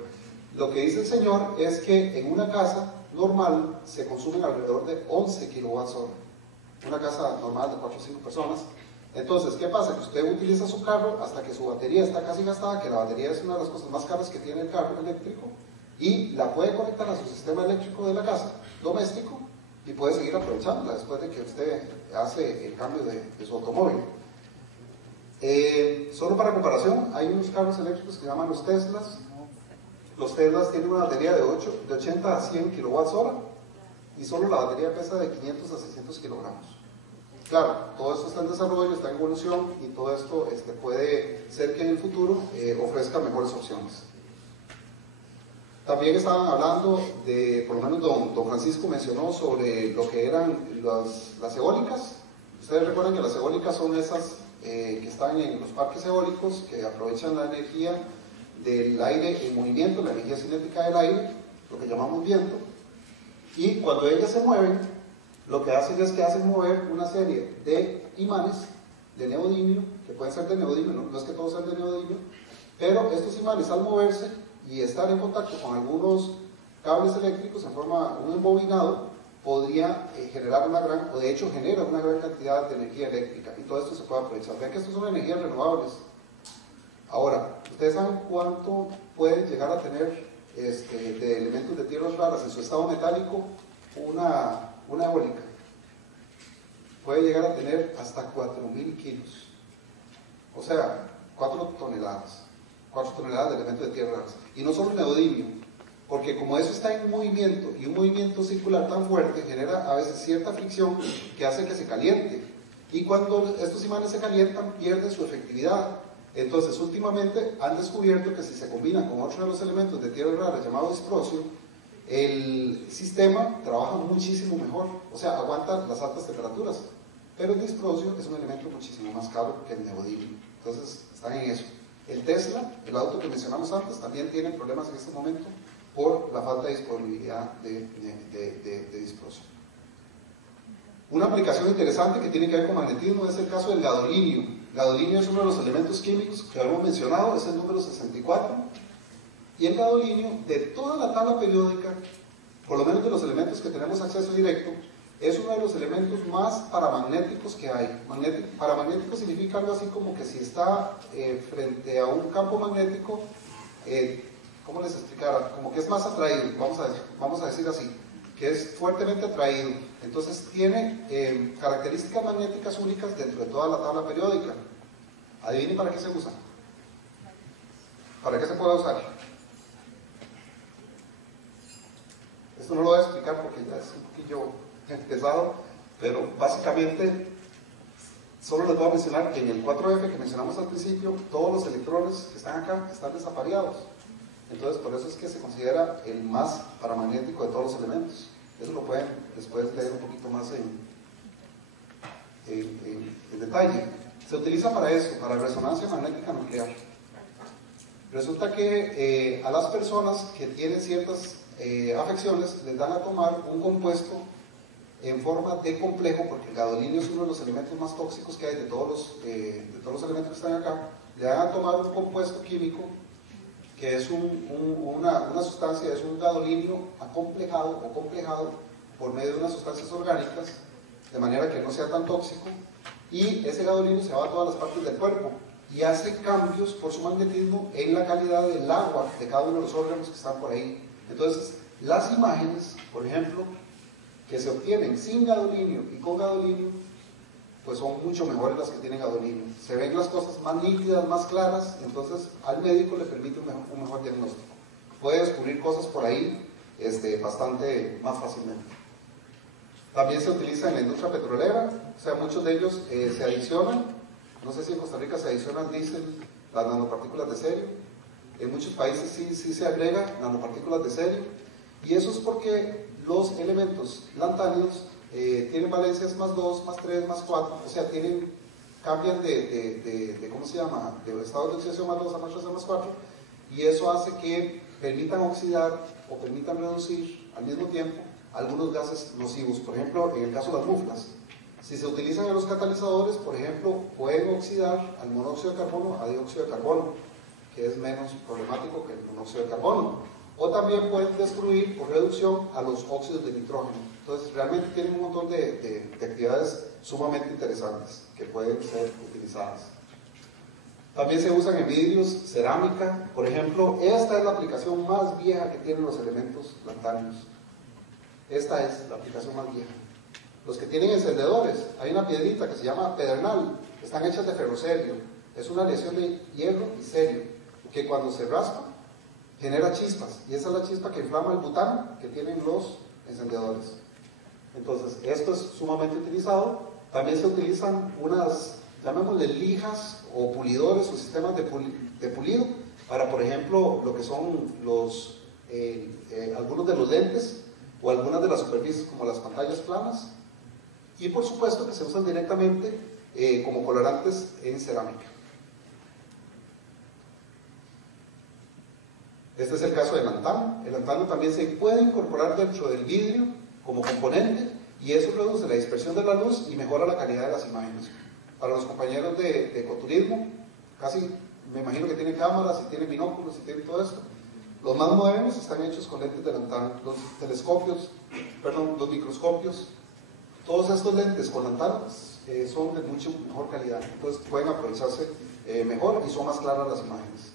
lo que dice el señor es que en una casa normal se consumen alrededor de 11 kilowatts hora. Una casa normal de 4 o 5 personas. Entonces, ¿qué pasa? Que usted utiliza su carro hasta que su batería está casi gastada, que la batería es una de las cosas más caras que tiene el carro eléctrico, y la puede conectar a su sistema eléctrico de la casa, doméstico, y puede seguir aprovechándola después de que usted hace el cambio de su automóvil. Solo para comparación, hay unos carros eléctricos que se llaman los Teslas. Los Teslas tienen una batería de 80 a 100 kilowatts hora, y solo la batería pesa de 500 a 600 kilogramos. Claro, todo esto está en desarrollo, está en evolución, y todo esto puede ser que en el futuro ofrezca mejores opciones. También estaban hablando de, por lo menos don Francisco mencionó sobre lo que eran las eólicas. Ustedes recuerdan que las eólicas son esas que están en los parques eólicos, que aprovechan la energía del aire en movimiento, la energía cinética del aire, lo que llamamos viento, y cuando ellas se mueven, lo que hacen es que hacen mover una serie de imanes de neodimio, que pueden ser de neodimio, no es que todos sean de neodimio, pero estos imanes al moverse y estar en contacto con algunos cables eléctricos en forma un embobinado, podría generar o de hecho genera una gran cantidad de energía eléctrica, y todo esto se puede aprovechar. Vean que estos son energías renovables. Ahora, ¿ustedes saben cuánto puede llegar a tener de elementos de tierras raras en su estado metálico una eólica? Puede llegar a tener hasta 4.000 kilos, o sea, 4 toneladas de elementos de tierras raras, y no solo neodimio, porque como eso está en movimiento, y un movimiento circular tan fuerte genera a veces cierta fricción que hace que se caliente, y cuando estos imanes se calientan pierden su efectividad. Entonces últimamente han descubierto que si se combina con otro de los elementos de tierras raras llamado disprosio, el sistema trabaja muchísimo mejor, o sea, aguanta las altas temperaturas, pero el disprosio es un elemento muchísimo más caro que el neodimio. Entonces están en eso. El Tesla, el auto que mencionamos antes, también tiene problemas en este momento por la falta de disponibilidad de disprosio. Una aplicación interesante que tiene que ver con magnetismo es el caso del gadolinio. Gadolinio es uno de los elementos químicos que habíamos mencionado, es el número 64, y el gadolinio, de toda la tabla periódica, por lo menos de los elementos que tenemos acceso directo, es uno de los elementos más paramagnéticos que hay. Paramagnético significa algo así como que si está frente a un campo magnético, ¿cómo les explicara? Como que es más atraído, vamos a decir así, que es fuertemente atraído. Entonces tiene características magnéticas únicas dentro de toda la tabla periódica. Adivinen para qué se usa. ¿Para qué se puede usar? Esto no lo voy a explicar porque ya es un poquillo pesado, pero básicamente solo les voy a mencionar que en el 4F que mencionamos al principio, todos los electrones que están acá están desapareados. Entonces, por eso es que se considera el más paramagnético de todos los elementos. Eso lo pueden después leer un poquito más en detalle. Se utiliza para eso, para resonancia magnética nuclear. Resulta que a las personas que tienen ciertas afecciones les dan a tomar un compuesto en forma de complejo, porque el gadolinio es uno de los elementos más tóxicos que hay de todos los elementos que están acá. Le dan a tomar un compuesto químico que es una sustancia, es un gadolinio acomplejado o complejado por medio de unas sustancias orgánicas, de manera que no sea tan tóxico, y ese gadolinio se va a todas las partes del cuerpo y hace cambios por su magnetismo en la calidad del agua de cada uno de los órganos que están por ahí. Entonces, las imágenes, por ejemplo, que se obtienen sin gadolinio y con gadolinio, pues son mucho mejores las que tienen gadolinio. Se ven las cosas más nítidas, más claras, entonces al médico le permite un mejor diagnóstico. Puede descubrir cosas por ahí bastante más fácilmente. También se utiliza en la industria petrolera, o sea, muchos de ellos se adicionan. No sé si en Costa Rica se adicionan, dicen, las nanopartículas de cerio. En muchos países sí se agrega nanopartículas de cerio. Y eso es porque los elementos lantánidos tienen valencias más 2, más 3, más 4. O sea, cambian ¿cómo se llama? De estado de oxidación más 2 a más 3 a más 4. Y eso hace que permitan oxidar o permitan reducir al mismo tiempo algunos gases nocivos. Por ejemplo, en el caso de las muflas. Si se utilizan en los catalizadores, por ejemplo, pueden oxidar al monóxido de carbono a dióxido de carbono, que es menos problemático que el monóxido de carbono. O también pueden destruir por reducción a los óxidos de nitrógeno. Entonces, realmente tienen un montón de actividades sumamente interesantes que pueden ser utilizadas. También se usan en vidrios, cerámica. Por ejemplo, esta es la aplicación más vieja que tienen los elementos lantáneos. Esta es la aplicación más vieja. Los que tienen encendedores, hay una piedrita que se llama pedernal, están hechas de ferrocerio. Es una aleación de hierro y cerio, que cuando se raspa, genera chispas. Y esa es la chispa que inflama el butano que tienen los encendedores. Entonces, esto es sumamente utilizado. También se utilizan unas, llamémosle lijas o pulidores o sistemas de pulido para, por ejemplo, lo que son algunos de los lentes o algunas de las superficies como las pantallas planas, y por supuesto que se usan directamente como colorantes en cerámica. Este es el caso del lantano. El lantano también se puede incorporar dentro del vidrio como componente, y eso reduce la dispersión de la luz y mejora la calidad de las imágenes. Para los compañeros de ecoturismo, casi me imagino que tienen cámaras y tienen binóculos y tienen todo esto. Los más modernos están hechos con lentes de lantano. Los microscopios, todos estos lentes con lantanos son de mucho mejor calidad. Entonces pueden aprovecharse mejor y son más claras las imágenes.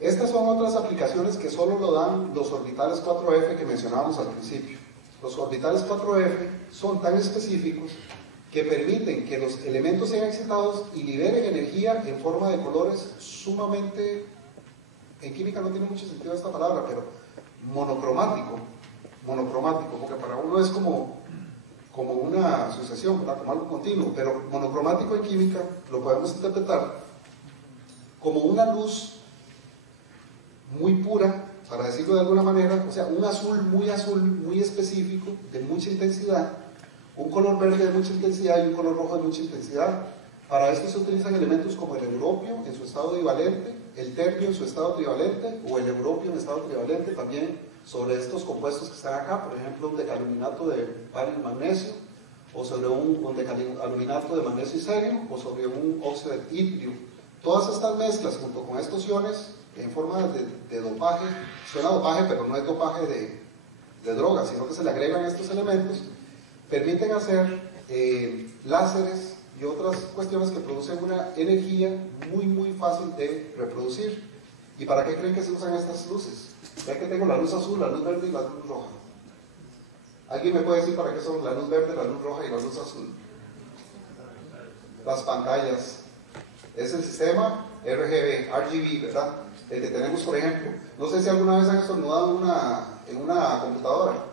Estas son otras aplicaciones que solo lo dan los orbitales 4F que mencionábamos al principio. Los orbitales 4F son tan específicos que permiten que los elementos sean excitados y liberen energía en forma de colores sumamente, en química no tiene mucho sentido esta palabra, pero monocromático, porque para uno es como una sucesión, ¿verdad? Como algo continuo, pero monocromático en química lo podemos interpretar como una luz muy pura, para decirlo de alguna manera, o sea, un azul, muy específico, de mucha intensidad, un color verde de mucha intensidad y un color rojo de mucha intensidad. Para esto se utilizan elementos como el europio en su estado divalente, el terpio en su estado trivalente, o el europio en estado trivalente también sobre estos compuestos que están acá, por ejemplo, un decaluminato de bario y magnesio, o sobre un decaluminato de magnesio y cerio, o sobre un óxido de itrio. Todas estas mezclas junto con estos iones en forma de dopaje, suena dopaje, pero no es dopaje de droga, sino que se le agregan estos elementos, permiten hacer láseres y otras cuestiones que producen una energía muy fácil de reproducir. ¿Y para qué creen que se usan estas luces? Ya que tengo la luz azul, la luz verde y la luz roja. ¿Alguien me puede decir para qué son la luz verde, la luz roja y la luz azul? Las pantallas. Es el sistema RGB, ¿verdad? El que tenemos, por ejemplo. No sé si alguna vez han estornudado en una computadora.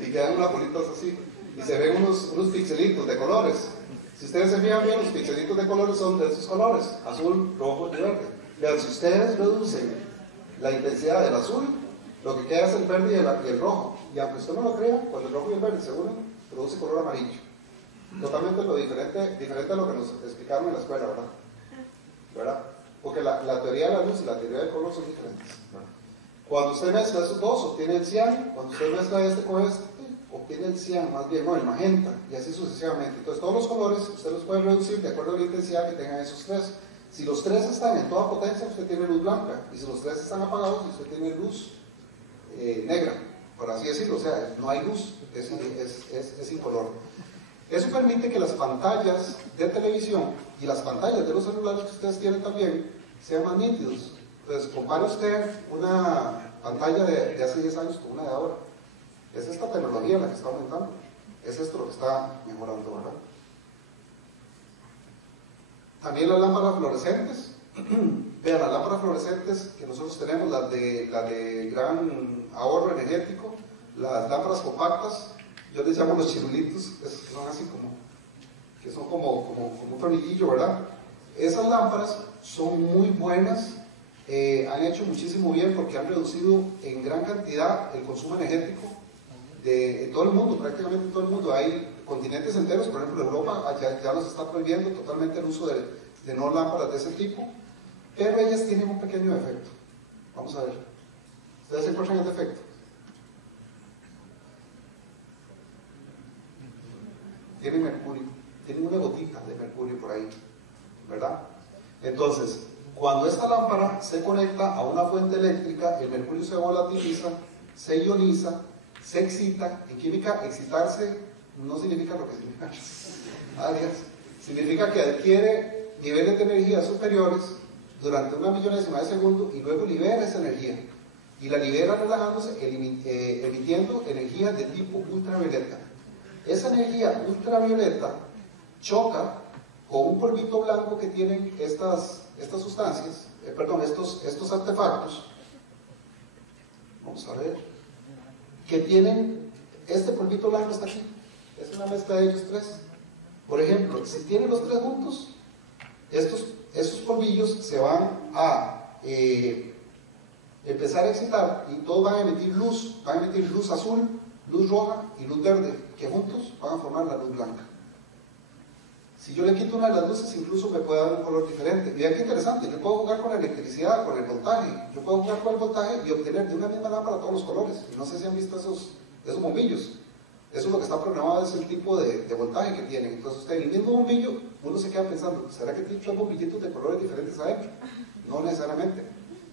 Y quedan unas bolitas así. Y se ven unos pixelitos de colores. Si ustedes se fijan bien, los pixelitos de colores son de esos colores: azul, rojo y verde. Vean, si ustedes reducen la intensidad del azul, lo que queda es el verde y el rojo. Y aunque usted no lo crea, cuando el rojo y el verde se unen, produce color amarillo. Totalmente diferente a lo que nos explicaron en la escuela, ¿verdad? Porque la teoría de la luz y la teoría del color son diferentes. Cuando usted mezcla esos dos, obtiene el cian. Cuando usted mezcla este con este, obtiene el cian, más bien, no, el magenta, y así sucesivamente. Entonces, todos los colores usted los puede reducir de acuerdo a la intensidad que tengan esos tres. Si los tres están en toda potencia, usted tiene luz blanca, y si los tres están apagados, usted tiene luz negra, por así decirlo. O sea, no hay luz, es incolor. Eso permite que las pantallas de televisión y las pantallas de los celulares que ustedes tienen también sean más nítidos. Entonces, compare usted una pantalla de hace 10 años con una de ahora. Es esta tecnología la que está aumentando. Es esto lo que está mejorando, ¿verdad? También las lámparas fluorescentes. Vean, las lámparas fluorescentes que nosotros tenemos, las de gran ahorro energético, las lámparas compactas, yo les llamo los chirulitos, que son así como un tornillillo, ¿verdad? Esas lámparas son muy buenas, han hecho muchísimo bien porque han reducido en gran cantidad el consumo energético en todo el mundo, prácticamente en todo el mundo. Hay continentes enteros, por ejemplo Europa ya los está prohibiendo totalmente el uso de no lámparas de ese tipo, pero ellas tienen un pequeño defecto. Vamos a ver, ¿ustedes encuentran el defecto? Tiene mercurio, tiene una gotita de mercurio por ahí, ¿verdad? Entonces, cuando esta lámpara se conecta a una fuente eléctrica, el mercurio se volatiliza, se ioniza, se excita. En química, excitarse no significa lo que significa alias. Significa que adquiere niveles de energía superiores durante una millonésima de segundo y luego libera esa energía. Y la libera relajándose, emitiendo energía de tipo ultravioleta. Esa energía ultravioleta choca con un polvito blanco que tienen estas sustancias, estos artefactos. Vamos a ver, que tienen, este polvito blanco está aquí, es una mezcla de ellos tres. Por ejemplo, si tienen los tres juntos, estos polvillos se van a empezar a excitar y todos van a emitir luz azul, luz roja y luz verde, que juntos van a formar la luz blanca. Si yo le quito una de las luces, incluso me puede dar un color diferente. Y vean qué interesante, yo puedo jugar con la electricidad, con el voltaje. Yo puedo jugar con el voltaje y obtener de una misma lámpara todos los colores. Y no sé si han visto esos bombillos. Eso es lo que está programado, es el tipo de voltaje que tienen. Entonces usted, en el mismo bombillo, uno se queda pensando, ¿será que tiene tres bombillitos de colores diferentes adentro? No necesariamente.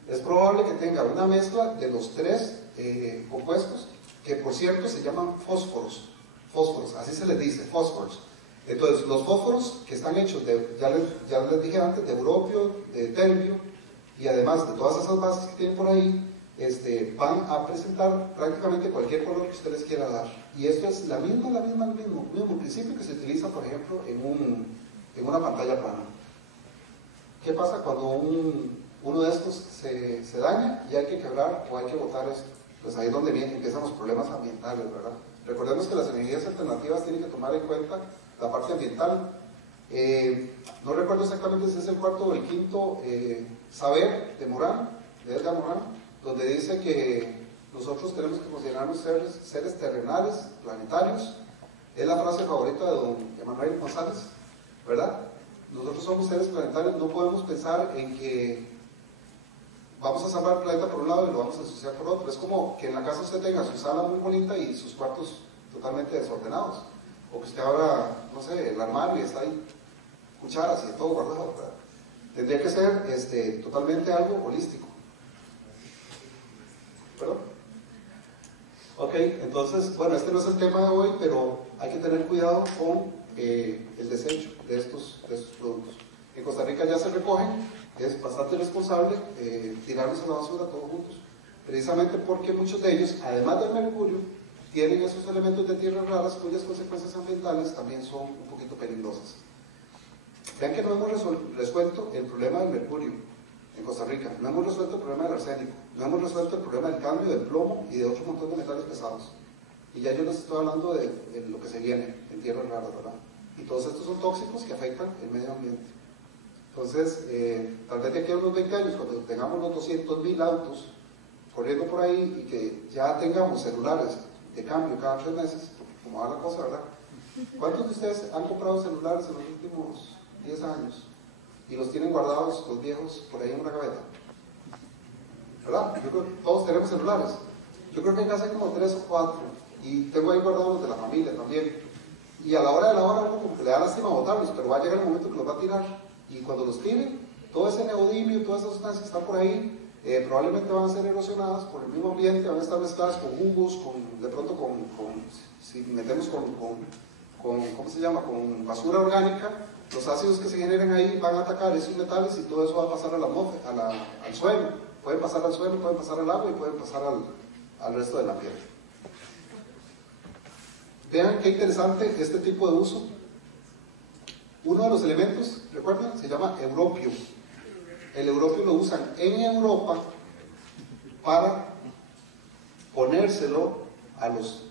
Es probable que tenga una mezcla de los tres compuestos, que por cierto se llaman fósforos, así se les dice, fósforos. Entonces, los fósforos que están hechos ya les dije antes, de europio, de terbio, y además de todas esas bases que tienen por ahí, van a presentar prácticamente cualquier color que usted les quiera dar. Y esto es el mismo principio que se utiliza, por ejemplo, en una pantalla plana. ¿Qué pasa cuando uno de estos se daña y hay que quebrar o hay que botar esto? Pues ahí es donde empiezan los problemas ambientales, ¿verdad? Recordemos que las energías alternativas tienen que tomar en cuenta la parte ambiental. No recuerdo exactamente si es el cuarto o el quinto saber de Edgar Morin, donde dice que nosotros tenemos que considerarnos seres terrenales, planetarios. Es la frase favorita de don Emanuel González, ¿verdad? Nosotros somos seres planetarios, no podemos pensar en que vamos a salvar el planeta por un lado y lo vamos a ensuciar por otro. Es como que en la casa usted tenga su sala muy bonita y sus cuartos totalmente desordenados. O que usted abra, no sé, el armario y está ahí cucharas y todo guardado, ¿verdad? Tendría que ser totalmente algo holístico. ¿Perdón? Ok, entonces, bueno, este no es el tema de hoy, pero hay que tener cuidado con el desecho de estos productos. En Costa Rica ya se recogen, es bastante responsable tirarlos a la basura todos juntos, precisamente porque muchos de ellos, además del mercurio, tienen esos elementos de tierras raras cuyas consecuencias ambientales también son un poquito peligrosas. Vean que no hemos resuelto el problema del mercurio en Costa Rica, no hemos resuelto el problema del arsénico, no hemos resuelto el problema del cambio del plomo y de otro montón de metales pesados. Y ya yo les estoy hablando de lo que se viene en tierras raras, ¿verdad? Y todos estos son tóxicos que afectan el medio ambiente. Entonces, tal vez de aquí a unos 20 años, cuando tengamos los 200.000 autos corriendo por ahí y que ya tengamos celulares de cambio cada 3 meses, como va la cosa, ¿verdad? ¿Cuántos de ustedes han comprado celulares en los últimos 10 años y los tienen guardados, los viejos, por ahí en una gaveta? ¿Verdad? Yo creo que todos tenemos celulares. Yo creo que en casa hay como 3 o 4 y tengo ahí guardados los de la familia también. Y a la hora de la hora uno como que le da lástima botarlos, pero va a llegar el momento que los va a tirar. Y cuando los tiren, todo ese neodimio, todas esas sustancias que están por ahí, probablemente van a ser erosionadas por el mismo ambiente, van a estar mezcladas con hongos, de pronto si metemos ¿cómo se llama? Con basura orgánica, los ácidos que se generen ahí van a atacar esos metales y todo eso va a pasar a la atmósfera, al suelo. Pueden pasar al suelo, pueden pasar al agua y pueden pasar al resto del ambiente. Vean qué interesante este tipo de uso. Uno de los elementos, recuerden, se llama europio. El europio lo usan en Europa para ponérselo a los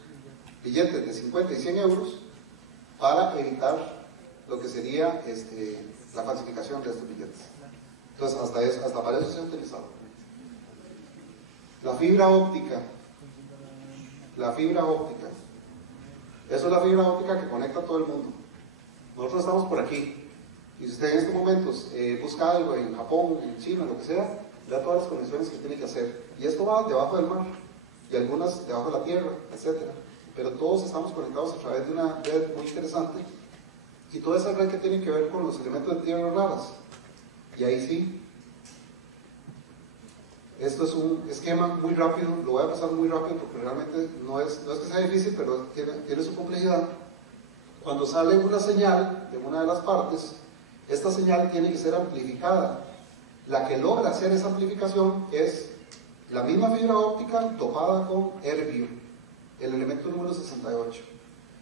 billetes de 50 y 100 euros para evitar lo que sería la falsificación de estos billetes. Entonces, hasta para eso se ha utilizado. La fibra óptica. La fibra óptica. Eso es la fibra óptica que conecta a todo el mundo. Nosotros estamos por aquí. Y si usted en estos momentos busca algo en Japón, en China, lo que sea, vea todas las conexiones que tiene que hacer. Y esto va debajo del mar, y algunas debajo de la tierra, etc. Pero todos estamos conectados a través de una red muy interesante. Y toda esa red que tiene que ver con los elementos de tierras raras. Y ahí sí. Esto es un esquema muy rápido, lo voy a pasar muy rápido porque realmente no es que sea difícil, pero tiene su complejidad. Cuando sale una señal de una de las partes, esta señal tiene que ser amplificada. La que logra hacer esa amplificación es la misma fibra óptica topada con herbio, el elemento número 68.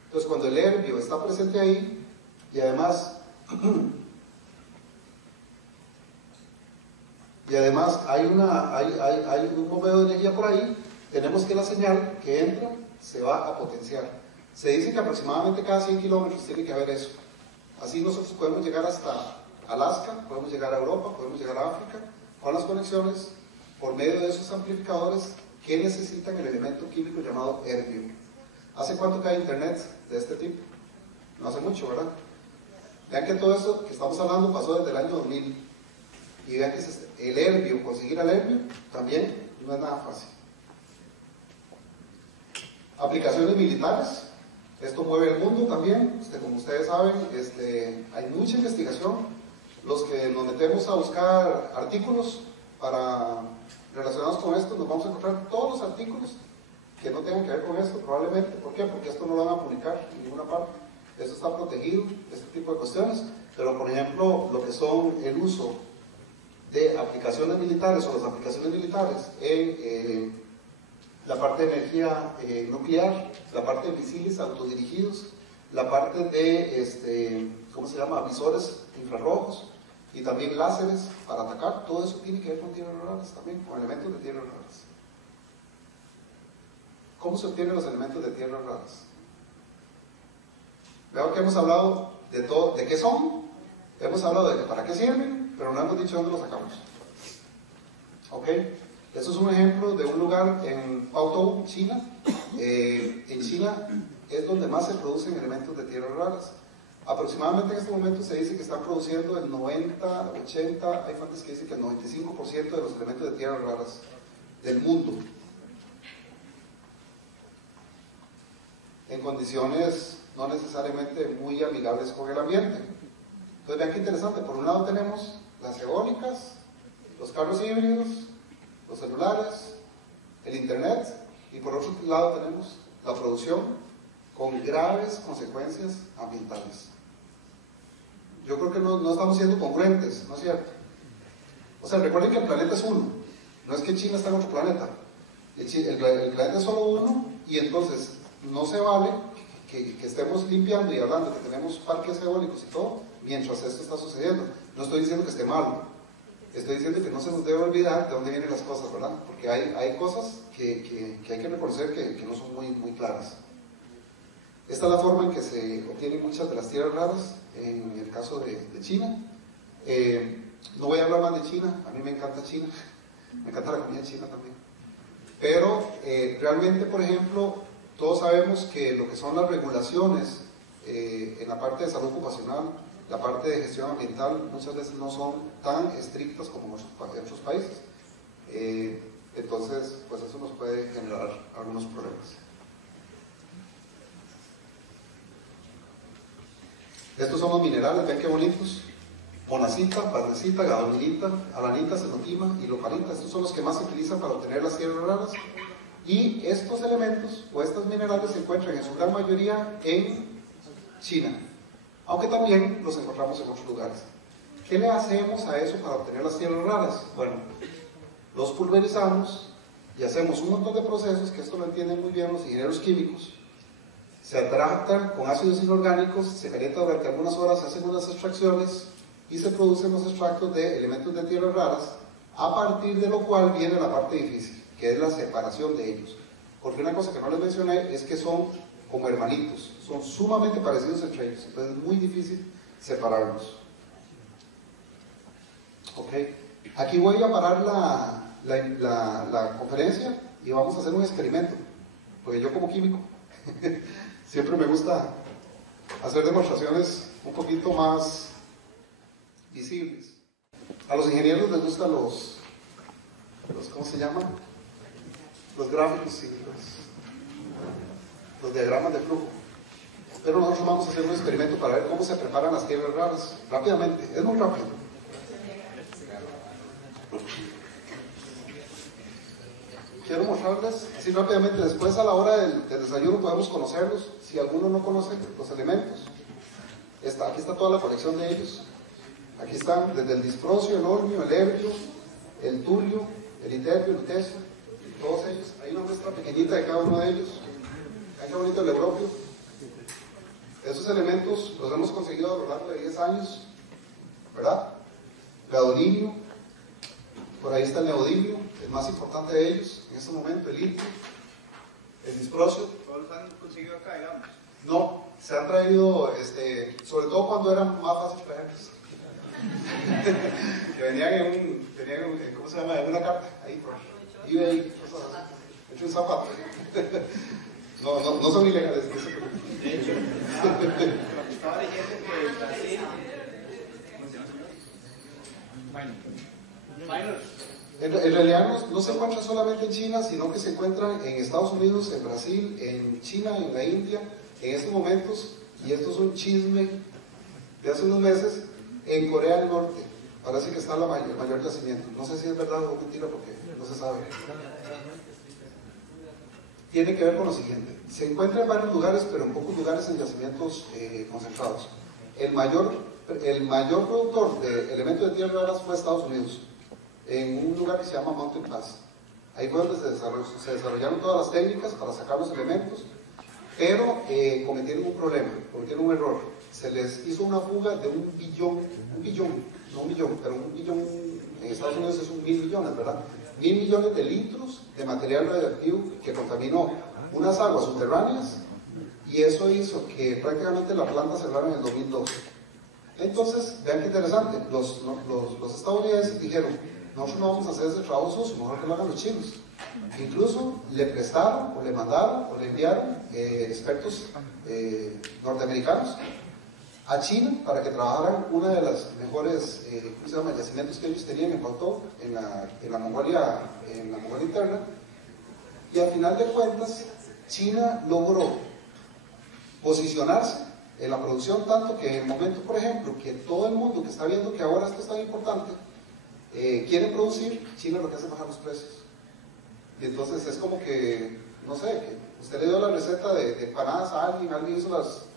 Entonces, cuando el herbio está presente ahí, y además hay un bombeo de energía por ahí, tenemos que la señal que entra se va a potenciar. Se dice que aproximadamente cada 100 kilómetros tiene que haber eso. Así nosotros podemos llegar hasta Alaska, podemos llegar a Europa, podemos llegar a África, con las conexiones por medio de esos amplificadores que necesitan el elemento químico llamado herbio. ¿Hace cuánto que hay internet de este tipo? No hace mucho, ¿verdad? Vean que todo eso que estamos hablando pasó desde el año 2000. Y vean que el herbio, conseguir el herbio, también no es nada fácil. Aplicaciones militares. Esto mueve el mundo también, como ustedes saben, hay mucha investigación. Los que nos metemos a buscar artículos relacionados con esto, nos vamos a encontrar todos los artículos que no tengan que ver con esto, probablemente. ¿Por qué? Porque esto no lo van a publicar en ninguna parte. Esto está protegido, este tipo de cuestiones. Pero, por ejemplo, lo que son el uso de aplicaciones militares o las aplicaciones militares en la parte de energía nuclear, la parte de misiles autodirigidos, la parte de, ¿cómo se llama?, visores infrarrojos y también láseres para atacar. Todo eso tiene que ver con tierras raras también, con elementos de tierras raras. ¿Cómo se obtienen los elementos de tierras raras? Veo que hemos hablado de todo, de qué son, hemos hablado de para qué sirven, pero no hemos dicho dónde los sacamos. ¿Ok? Eso es un ejemplo de un lugar en Baotou, China. En China es donde más se producen elementos de tierras raras. Aproximadamente en este momento se dice que están produciendo el 90, 80, hay fuentes que dicen que el 95% de los elementos de tierras raras del mundo. En condiciones no necesariamente muy amigables con el ambiente. Entonces vean qué interesante, por un lado tenemos las eólicas, los carros híbridos, los celulares, el internet, y por otro lado tenemos la producción con graves consecuencias ambientales. Yo creo que no estamos siendo congruentes, ¿no es cierto? O sea, recuerden que el planeta es uno, no es que China está en otro planeta. El planeta es solo uno, y entonces no se vale que estemos limpiando y hablando que tenemos parques eólicos y todo, mientras esto está sucediendo. No estoy diciendo que esté malo, estoy diciendo que no se nos debe olvidar de dónde vienen las cosas, ¿verdad? Porque hay cosas que hay que reconocer que no son muy claras. Esta es la forma en que se obtienen muchas de las tierras raras en el caso de China. No voy a hablar más de China, a mí me encanta China, me encanta la comida china también. Pero realmente, por ejemplo, todos sabemos que lo que son las regulaciones en la parte de salud ocupacional, la parte de gestión ambiental, muchas veces no son tan estrictas como en otros países. Entonces, pues eso nos puede generar algunos problemas. Estos son los minerales, ven qué bonitos. Monacita, barnecita, gadolinita, alanita, cenotima y lopalita. Estos son los que más se utilizan para obtener las tierras raras. Y estos elementos o estos minerales se encuentran en su gran mayoría en China, aunque también los encontramos en otros lugares. ¿Qué le hacemos a eso para obtener las tierras raras? Bueno, los pulverizamos y hacemos un montón de procesos, que esto lo entienden muy bien los ingenieros químicos. Se tratan con ácidos inorgánicos, se calienta durante algunas horas, se hacen unas extracciones y se producen los extractos de elementos de tierras raras, a partir de lo cual viene la parte difícil, que es la separación de ellos. Porque una cosa que no les mencioné es que son como hermanitos, son sumamente parecidos entre ellos, entonces es muy difícil separarlos. Ok, aquí voy a parar la conferencia y vamos a hacer un experimento, porque yo como químico siempre me gusta hacer demostraciones un poquito más visibles. A los ingenieros les gustan los ¿cómo se llaman? Los gráficos y los diagramas de flujo. Pero nosotros vamos a hacer un experimento para ver cómo se preparan las tierras raras rápidamente, es muy rápido. Quiero mostrarles así rápidamente. Después, a la hora del desayuno, podemos conocerlos. Si alguno no conoce los elementos, aquí está toda la colección de ellos. Aquí están desde el disprosio, el olmio, el erbio, el tulio, el iterio, el lutecio, todos ellos. Hay una muestra pequeñita de cada uno de ellos. Hay que bonito el europio. Esos elementos los hemos conseguido a lo largo de 10 años, ¿verdad? Gadolinio, por ahí está el neodimio, el más importante de ellos en este momento, el litio, el disprosio. ¿Todos los han conseguido acá, digamos? No, se han traído, sobre todo cuando eran más fáciles traerlos. Que venían en ¿cómo se llama? En una carta, ahí por eBay, cosas así. Hecho un zapato. No son ilegales. De hecho, estaba leyendo que Brasil. En realidad no se encuentra solamente en China, sino que se encuentran en Estados Unidos, en Brasil, en China, en la India, en estos momentos, y esto es un chisme de hace unos meses, en Corea del Norte. Parece que está el mayor yacimiento. No sé si es verdad o mentira porque no se sabe. Tiene que ver con lo siguiente. Se encuentra en varios lugares, pero en pocos lugares en yacimientos concentrados. El mayor productor de elementos de tierras raras fue Estados Unidos, en un lugar que se llama Mountain Pass. Ahí fue donde se desarrollaron todas las técnicas para sacar los elementos, pero cometieron un problema, cometieron un error. Se les hizo una fuga de un billón, no un millón, pero un billón, en Estados Unidos es 1.000 millones, ¿verdad? 1.000 millones de litros de material radioactivo que contaminó unas aguas subterráneas, y eso hizo que prácticamente la planta cerrara en el 2012. Entonces, vean qué interesante, los estadounidenses dijeron: nosotros no vamos a hacer ese trabajo sucio, mejor que lo hagan los chinos. Incluso le prestaron, o le mandaron, o le enviaron expertos norteamericanos a China para que trabajaran una de las mejores ¿cómo se llama? Yacimientos que ellos tenían en Guangdong, en la Mongolia interna. Y al final de cuentas, China logró posicionarse en la producción tanto que en el momento, por ejemplo, que todo el mundo que está viendo que ahora esto es tan importante, quiere producir, China lo que hace es bajar los precios. Y entonces es como que, no sé, que usted le dio la receta de empanadas a alguien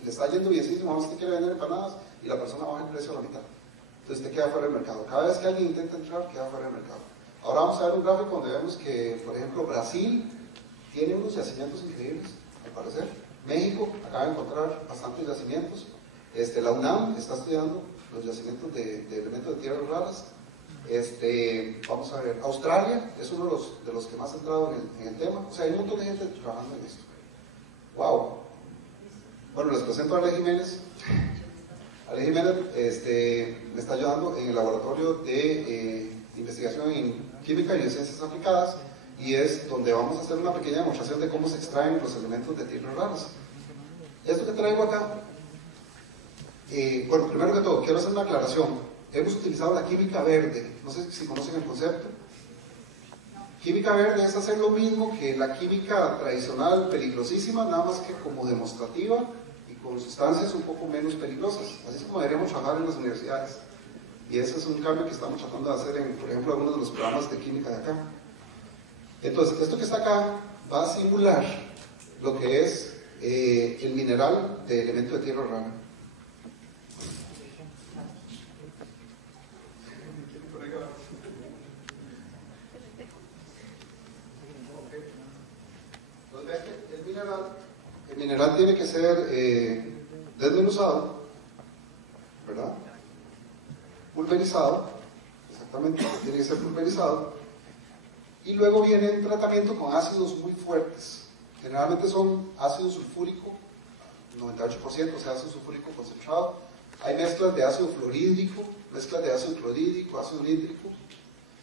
le está yendo bienísimo, usted quiere vender empanadas y la persona baja el precio a la mitad. Entonces usted queda fuera del mercado. Cada vez que alguien intenta entrar, queda fuera del mercado. Ahora vamos a ver un gráfico donde vemos que, por ejemplo, Brasil tiene unos yacimientos increíbles, al parecer. México acaba de encontrar bastantes yacimientos. La UNAM está estudiando los yacimientos de elementos de tierras raras. Vamos a ver, Australia es uno de los que más ha entrado en el tema. O sea, hay un montón de gente trabajando en esto. ¡Wow! Bueno, les presento a Ale Jiménez. Ale Jiménez me está ayudando en el laboratorio de investigación en química y en ciencias aplicadas, y es donde vamos a hacer una pequeña demostración de cómo se extraen los elementos de tierras raras. Esto que traigo acá, bueno, primero que todo, quiero hacer una aclaración. Hemos utilizado la química verde, no sé si conocen el concepto. Química verde es hacer lo mismo que la química tradicional peligrosísima, nada más que como demostrativa y con sustancias un poco menos peligrosas. Así es como deberíamos trabajar en las universidades. Y ese es un cambio que estamos tratando de hacer en, por ejemplo, algunos de los programas de química de acá. Entonces, esto que está acá va a simular lo que es el mineral de elemento de tierra rara. El mineral tiene que ser desmenuzado, ¿verdad? Pulverizado, exactamente, tiene que ser pulverizado, y luego viene un tratamiento con ácidos muy fuertes. Generalmente son ácido sulfúrico, 98%, o sea, ácido sulfúrico concentrado. Hay mezclas de ácido fluorhídrico, mezclas de ácido clorhídrico, ácido nítrico,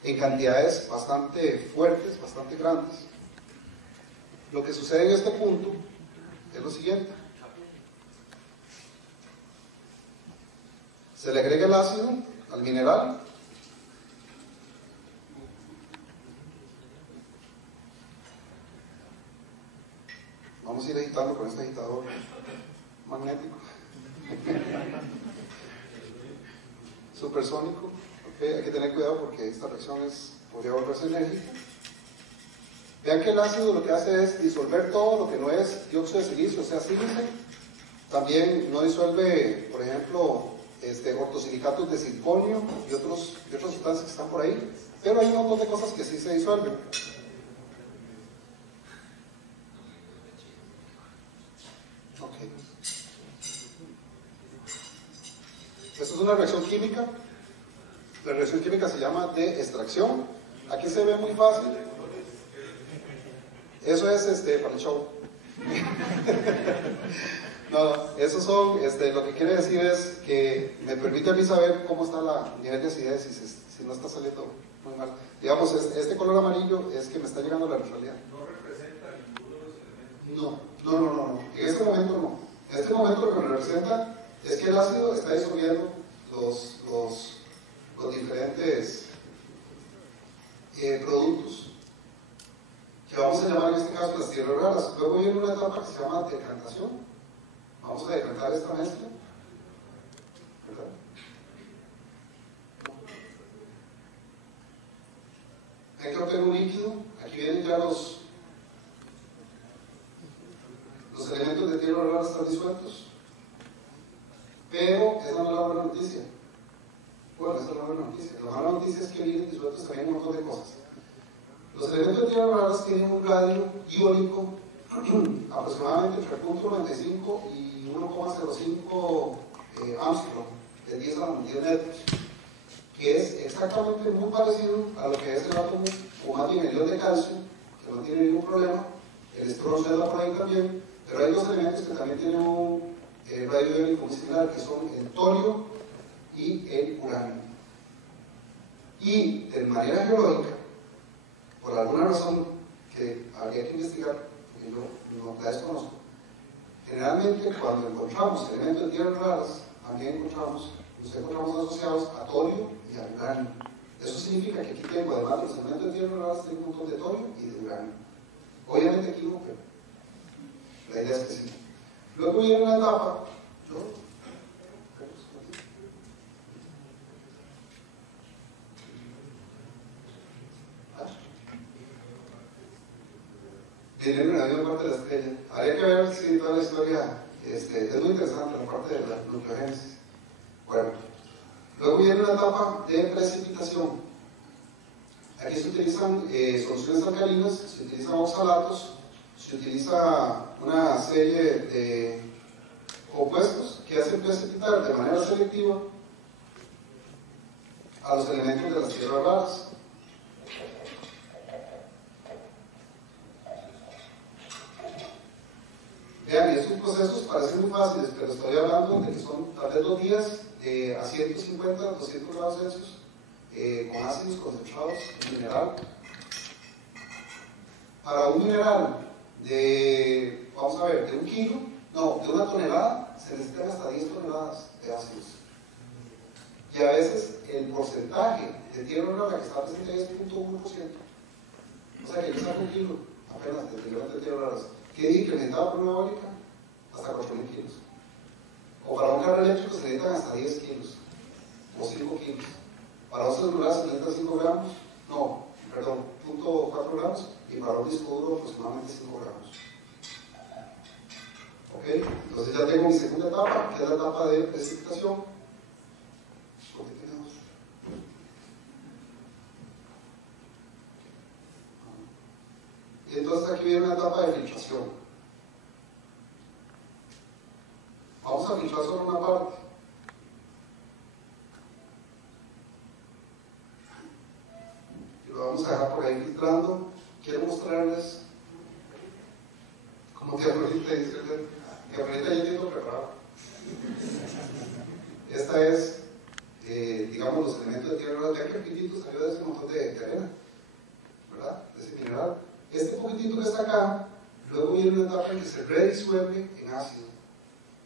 en cantidades bastante fuertes, bastante grandes. Lo que sucede en este punto es lo siguiente. Se le agrega el ácido al mineral. Vamos a ir agitando con este agitador magnético. Supersónico. Okay, hay que tener cuidado porque esta reacción podría volverse enérgica. Vean que el ácido lo que hace es disolver todo lo que no es dióxido de silicio, o sea, sílice. También no disuelve, por ejemplo, ortosilicatos de circonio y otras sustancias que están por ahí, pero hay un montón de cosas que sí se disuelven. Okay. Esto es una reacción química. La reacción química se llama de extracción. Aquí se ve muy fácil. Eso es para el show. No, eso son, lo que quiere decir es que me permite a mí saber cómo está el nivel de acidez si no está saliendo muy mal. Digamos, este color amarillo es que me está llegando la neutralidad. ¿No representa ninguno de los elementos? No. En este momento no. En este momento lo que representa es que el ácido está disolviendo los diferentes productos que vamos a llamar en este caso las tierras raras. Luego viene una etapa que se llama decantación. Vamos a decantar esta mezcla, ¿verdad? Hay que obtener un líquido. Aquí vienen ya los elementos de tierras raras están disueltos, pero esa no es la buena noticia. Bueno, esa es la buena noticia. La mala noticia es que vienen disueltos también un montón de cosas. Los elementos de tierras raras tienen un radio iónico aproximadamente entre 0.95 y 1,05 Armstrong, de 10 a 10 metros, que es exactamente muy parecido a lo que es el átomo o más bien el ion de calcio, que no tiene ningún problema. El estroncio se da por ahí también, pero hay dos elementos que también tienen un radio iónico muy similar, que son el torio y el uranio. Y de manera geológica, por alguna razón que habría que investigar, porque yo no la desconozco, generalmente cuando encontramos elementos de tierras raras, también encontramos asociados a torio y a uranio. Eso significa que aquí tengo, además de los elementos de tierras raras, tengo un montón de torio y de uranio. Obviamente aquí no, pero la idea es que sí. Luego viene una etapa, viene una parte de la estrella. Habría que ver si toda la historia es muy interesante, la parte de la nucleogénesis. Bueno, luego viene una etapa de precipitación. Aquí se utilizan soluciones alcalinas, se utilizan oxalatos, se utiliza una serie de compuestos que hacen precipitar de manera selectiva a los elementos de las tierras raras. Vean, estos procesos parecen muy fáciles, pero estoy hablando de que son tal vez 2 días a 150, 200 grados Celsius, con ácidos concentrados en mineral. Para un mineral de, vamos a ver, de 1 kilo, no, de 1 tonelada, se necesitan hasta 10 toneladas de ácidos. Y a veces el porcentaje de tierra rara que está presente es 0.1%. O sea que yo saco 1 kilo apenas de tierra raras. ¿Qué incrementado por una eólica? Hasta 4.000 kilos. O para un carro eléctrico se necesitan hasta 10 kilos o 5 kilos. Para un celular se necesitan 5 gramos, no, perdón, 0.4 gramos, y para un disco duro aproximadamente 5 gramos. ¿Ok? Entonces ya tengo mi segunda etapa, que es la etapa de precipitación. Y entonces aquí viene una etapa de filtración. Vamos a filtrar solo una parte. Y lo vamos a dejar por ahí filtrando. Quiero mostrarles cómo que ahorita dice que ahorita ya tengo preparado. Esta es, digamos, los elementos de tierra. Vean que el pitito salió de ese montón de arena, ¿verdad? De ese mineral. Este poquitito que está acá, luego viene una etapa en que se redisuelve en ácido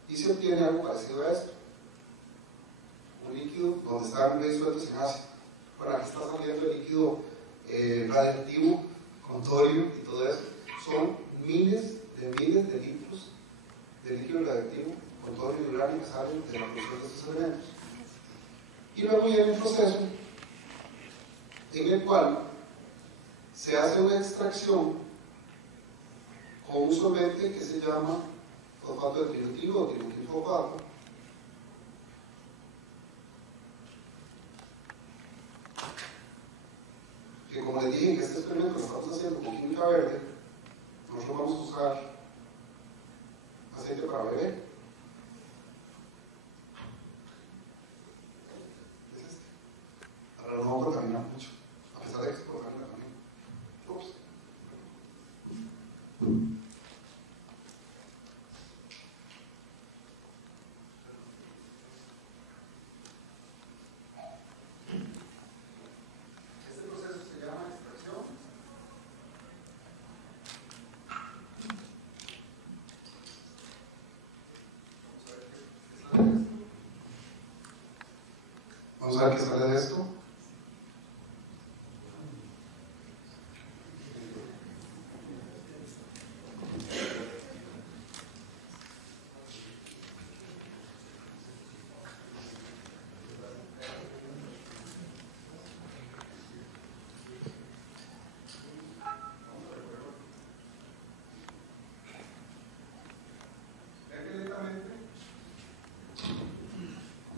y se obtiene algo parecido a esto, un líquido donde están redisueltos en ácido. Bueno, aquí está saliendo el líquido radiactivo con torio y todo eso. Son miles de litros de líquido radiactivo con torio y uranio que salen de la producción de estos elementos. Y luego viene un proceso en el cual se hace una extracción con un solvente que se llama fosfato de trirutilo o tributilfosfato, que como les dije en este experimento lo estamos haciendo con química verde, nosotros vamos a usar aceite para bebé. Es este, para no contaminar mucho, a pesar de que se contamina también. Ups. Este proceso se llama extracción. Vamos a ver qué sale de esto.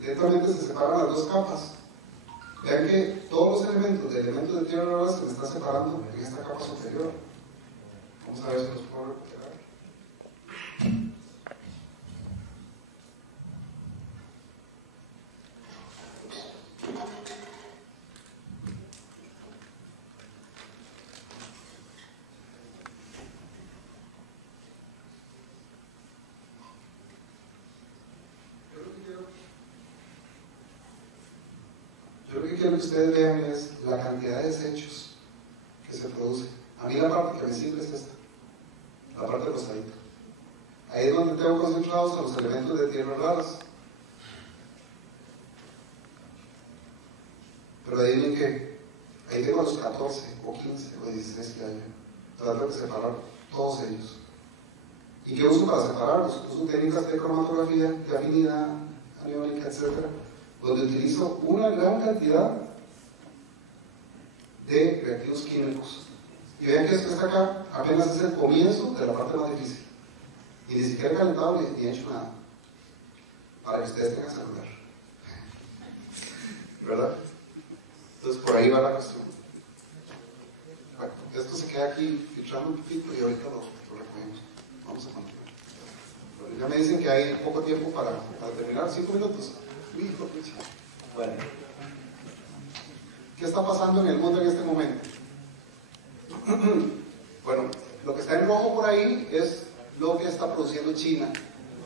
Lentamente se separan las dos capas. Vean que todos los elementos de tierra rara se me están separando en esta capa superior. Vamos a ver si los puedo recuperar. Yo lo que quiero que ustedes vean es la cantidad de desechos que se produce. A mí la parte que me sirve es esta, la parte rosadita. Ahí es donde tengo concentrados a los elementos de tierras raras. Pero ahí ven que ahí tengo los 14 o 15 o 16 que hay. Trato de separar todos ellos. ¿Y qué uso para separarlos? Uso técnicas de cromatografía, de afinidad, aniónica, etc., donde utilizo una gran cantidad de reactivos químicos. Y vean que esto que está acá apenas es el comienzo de la parte más difícil. Y ni siquiera he calentado ni he hecho nada. Para que ustedes tengan celular. ¿Verdad? Entonces por ahí va la cuestión. Bueno, esto se queda aquí filtrando un poquito y ahorita lo recogemos. Vamos a continuar. Pero ya me dicen que hay poco tiempo para terminar. 5 minutos. Bueno. ¿Qué está pasando en el mundo en este momento? Bueno, lo que está en rojo por ahí es lo que está produciendo China.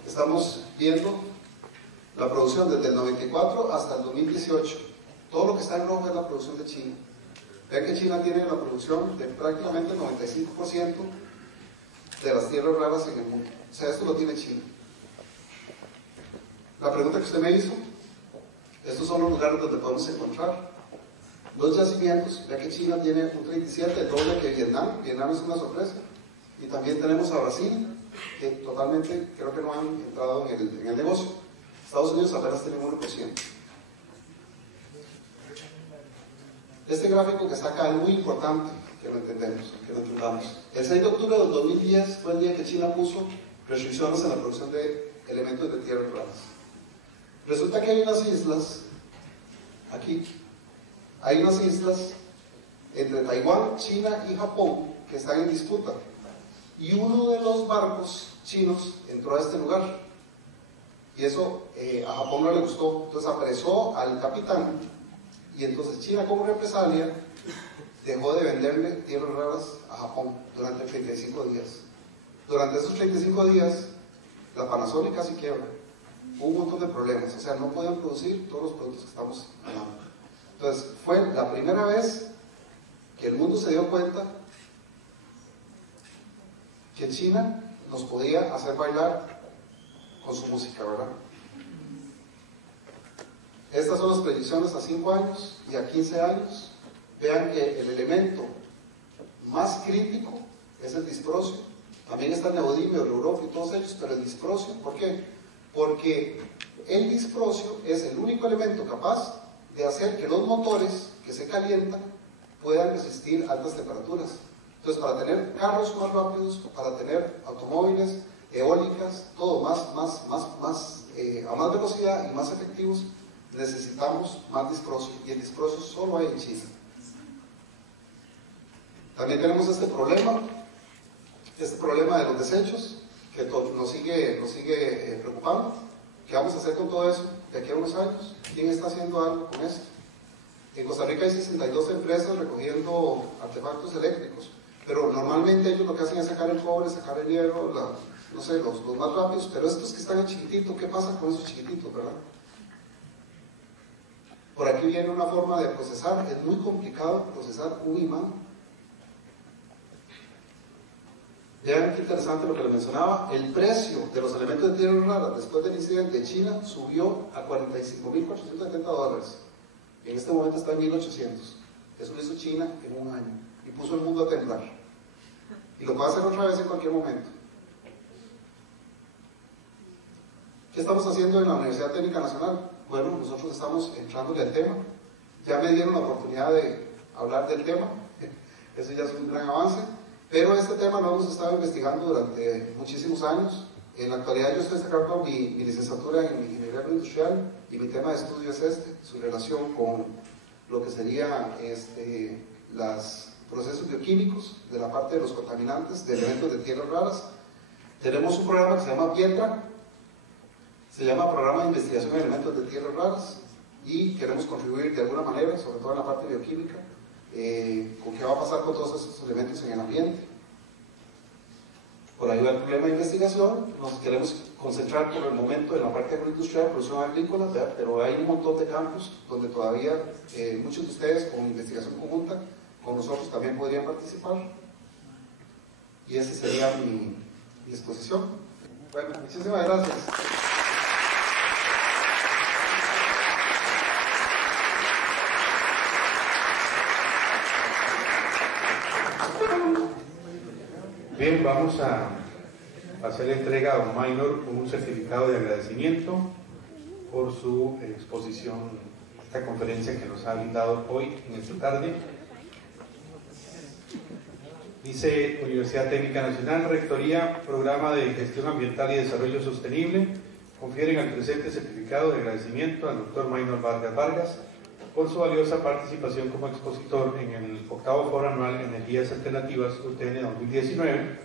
Estamos viendo la producción desde el 94 hasta el 2018. Todo lo que está en rojo es la producción de China. Vean que China tiene la producción de prácticamente el 95% de las tierras raras en el mundo. O sea, esto lo tiene China. La pregunta que usted me hizo, estos son los lugares donde podemos encontrar los yacimientos. Vean que China tiene un 37, el doble que Vietnam. Vietnam es una sorpresa. Y también tenemos a Brasil, que totalmente creo que no han entrado en el negocio. Estados Unidos apenas tiene 1%. Este gráfico que está acá es muy importante que lo entendamos. El 6 de octubre del 2010 fue el día que China puso restricciones en la producción de elementos de tierras raras. Resulta que hay unas islas, aquí, hay unas islas entre Taiwán, China y Japón que están en disputa. Y uno de los barcos chinos entró a este lugar. Y eso a Japón no le gustó. Entonces apresó al capitán. Y entonces China, como represalia, dejó de venderle tierras raras a Japón durante 35 días. Durante esos 35 días, la Panasonic casi quiebra. Hubo un montón de problemas. O sea, no podían producir todos los productos que estamos hablando. Entonces, fue la primera vez que el mundo se dio cuenta que China nos podía hacer bailar con su música, ¿verdad? Estas son las predicciones a 5 años y a 15 años. Vean que el elemento más crítico es el disprosio. También está el neodimio, el europio y todos ellos, pero el disprosio, ¿por qué? Porque el disprosio es el único elemento capaz de hacer que los motores que se calientan puedan resistir altas temperaturas. Entonces, para tener carros más rápidos, para tener automóviles, eólicas, todo a más velocidad y más efectivos, necesitamos más disprosio, y el disprosio solo hay en China. También tenemos este problema de los desechos, que nos sigue preocupando. ¿Qué vamos a hacer con todo eso de aquí a unos años? ¿Quién está haciendo algo con esto? En Costa Rica hay 62 empresas recogiendo artefactos eléctricos, pero normalmente ellos lo que hacen es sacar el cobre, sacar el hierro, no sé, los más rápidos, pero estos que están en chiquitito, ¿qué pasa con esos chiquititos, verdad? Por aquí viene una forma de procesar, es muy complicado procesar un imán. Vean qué interesante lo que les mencionaba, el precio de los elementos de tierras raras después del incidente en China subió a $45.470. En este momento está en 1.800. Eso lo hizo China en un año y puso el mundo a temblar. Y lo puede hacer otra vez en cualquier momento. ¿Qué estamos haciendo en la Universidad Técnica Nacional? Bueno, nosotros estamos entrándole al tema. Ya me dieron la oportunidad de hablar del tema. Eso ya es un gran avance. Pero este tema lo hemos estado investigando durante muchísimos años. En la actualidad yo estoy sacando mi licenciatura en Ingeniería Agroindustrial y mi tema de estudio es su relación con lo que serían los procesos bioquímicos de la parte de los contaminantes, de elementos de tierras raras. Tenemos un programa que se llama PIETRA, se llama Programa de Investigación de Elementos de Tierras Raras, y queremos contribuir de alguna manera, sobre todo en la parte bioquímica, con qué va a pasar con todos esos elementos en el ambiente. Por ahí va el problema de investigación. Nos queremos concentrar por el momento en la parte agroindustrial, producción agrícola, ¿verdad? Pero hay un montón de campos donde todavía muchos de ustedes con investigación conjunta con nosotros también podrían participar, y esa sería mi exposición. Bueno, muchísimas gracias. Bien, vamos a hacer la entrega a don Maynor con un certificado de agradecimiento por su exposición, esta conferencia que nos ha brindado hoy en esta tarde. Dice Universidad Técnica Nacional, Rectoría, Programa de Gestión Ambiental y Desarrollo Sostenible, confieren al presente certificado de agradecimiento al doctor Maynor Vargas Vargas por su valiosa participación como expositor en el 8º Foro Anual Energías Alternativas UTN 2019,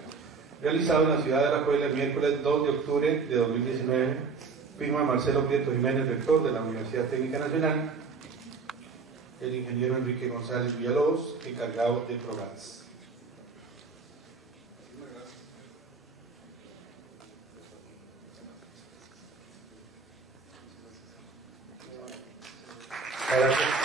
realizado en la ciudad de Alajuela el miércoles 2 de octubre de 2019, firma Marcelo Prieto Jiménez, rector de la Universidad Técnica Nacional. el ingeniero Enrique González Villalobos, encargado de ProGas. Gracias.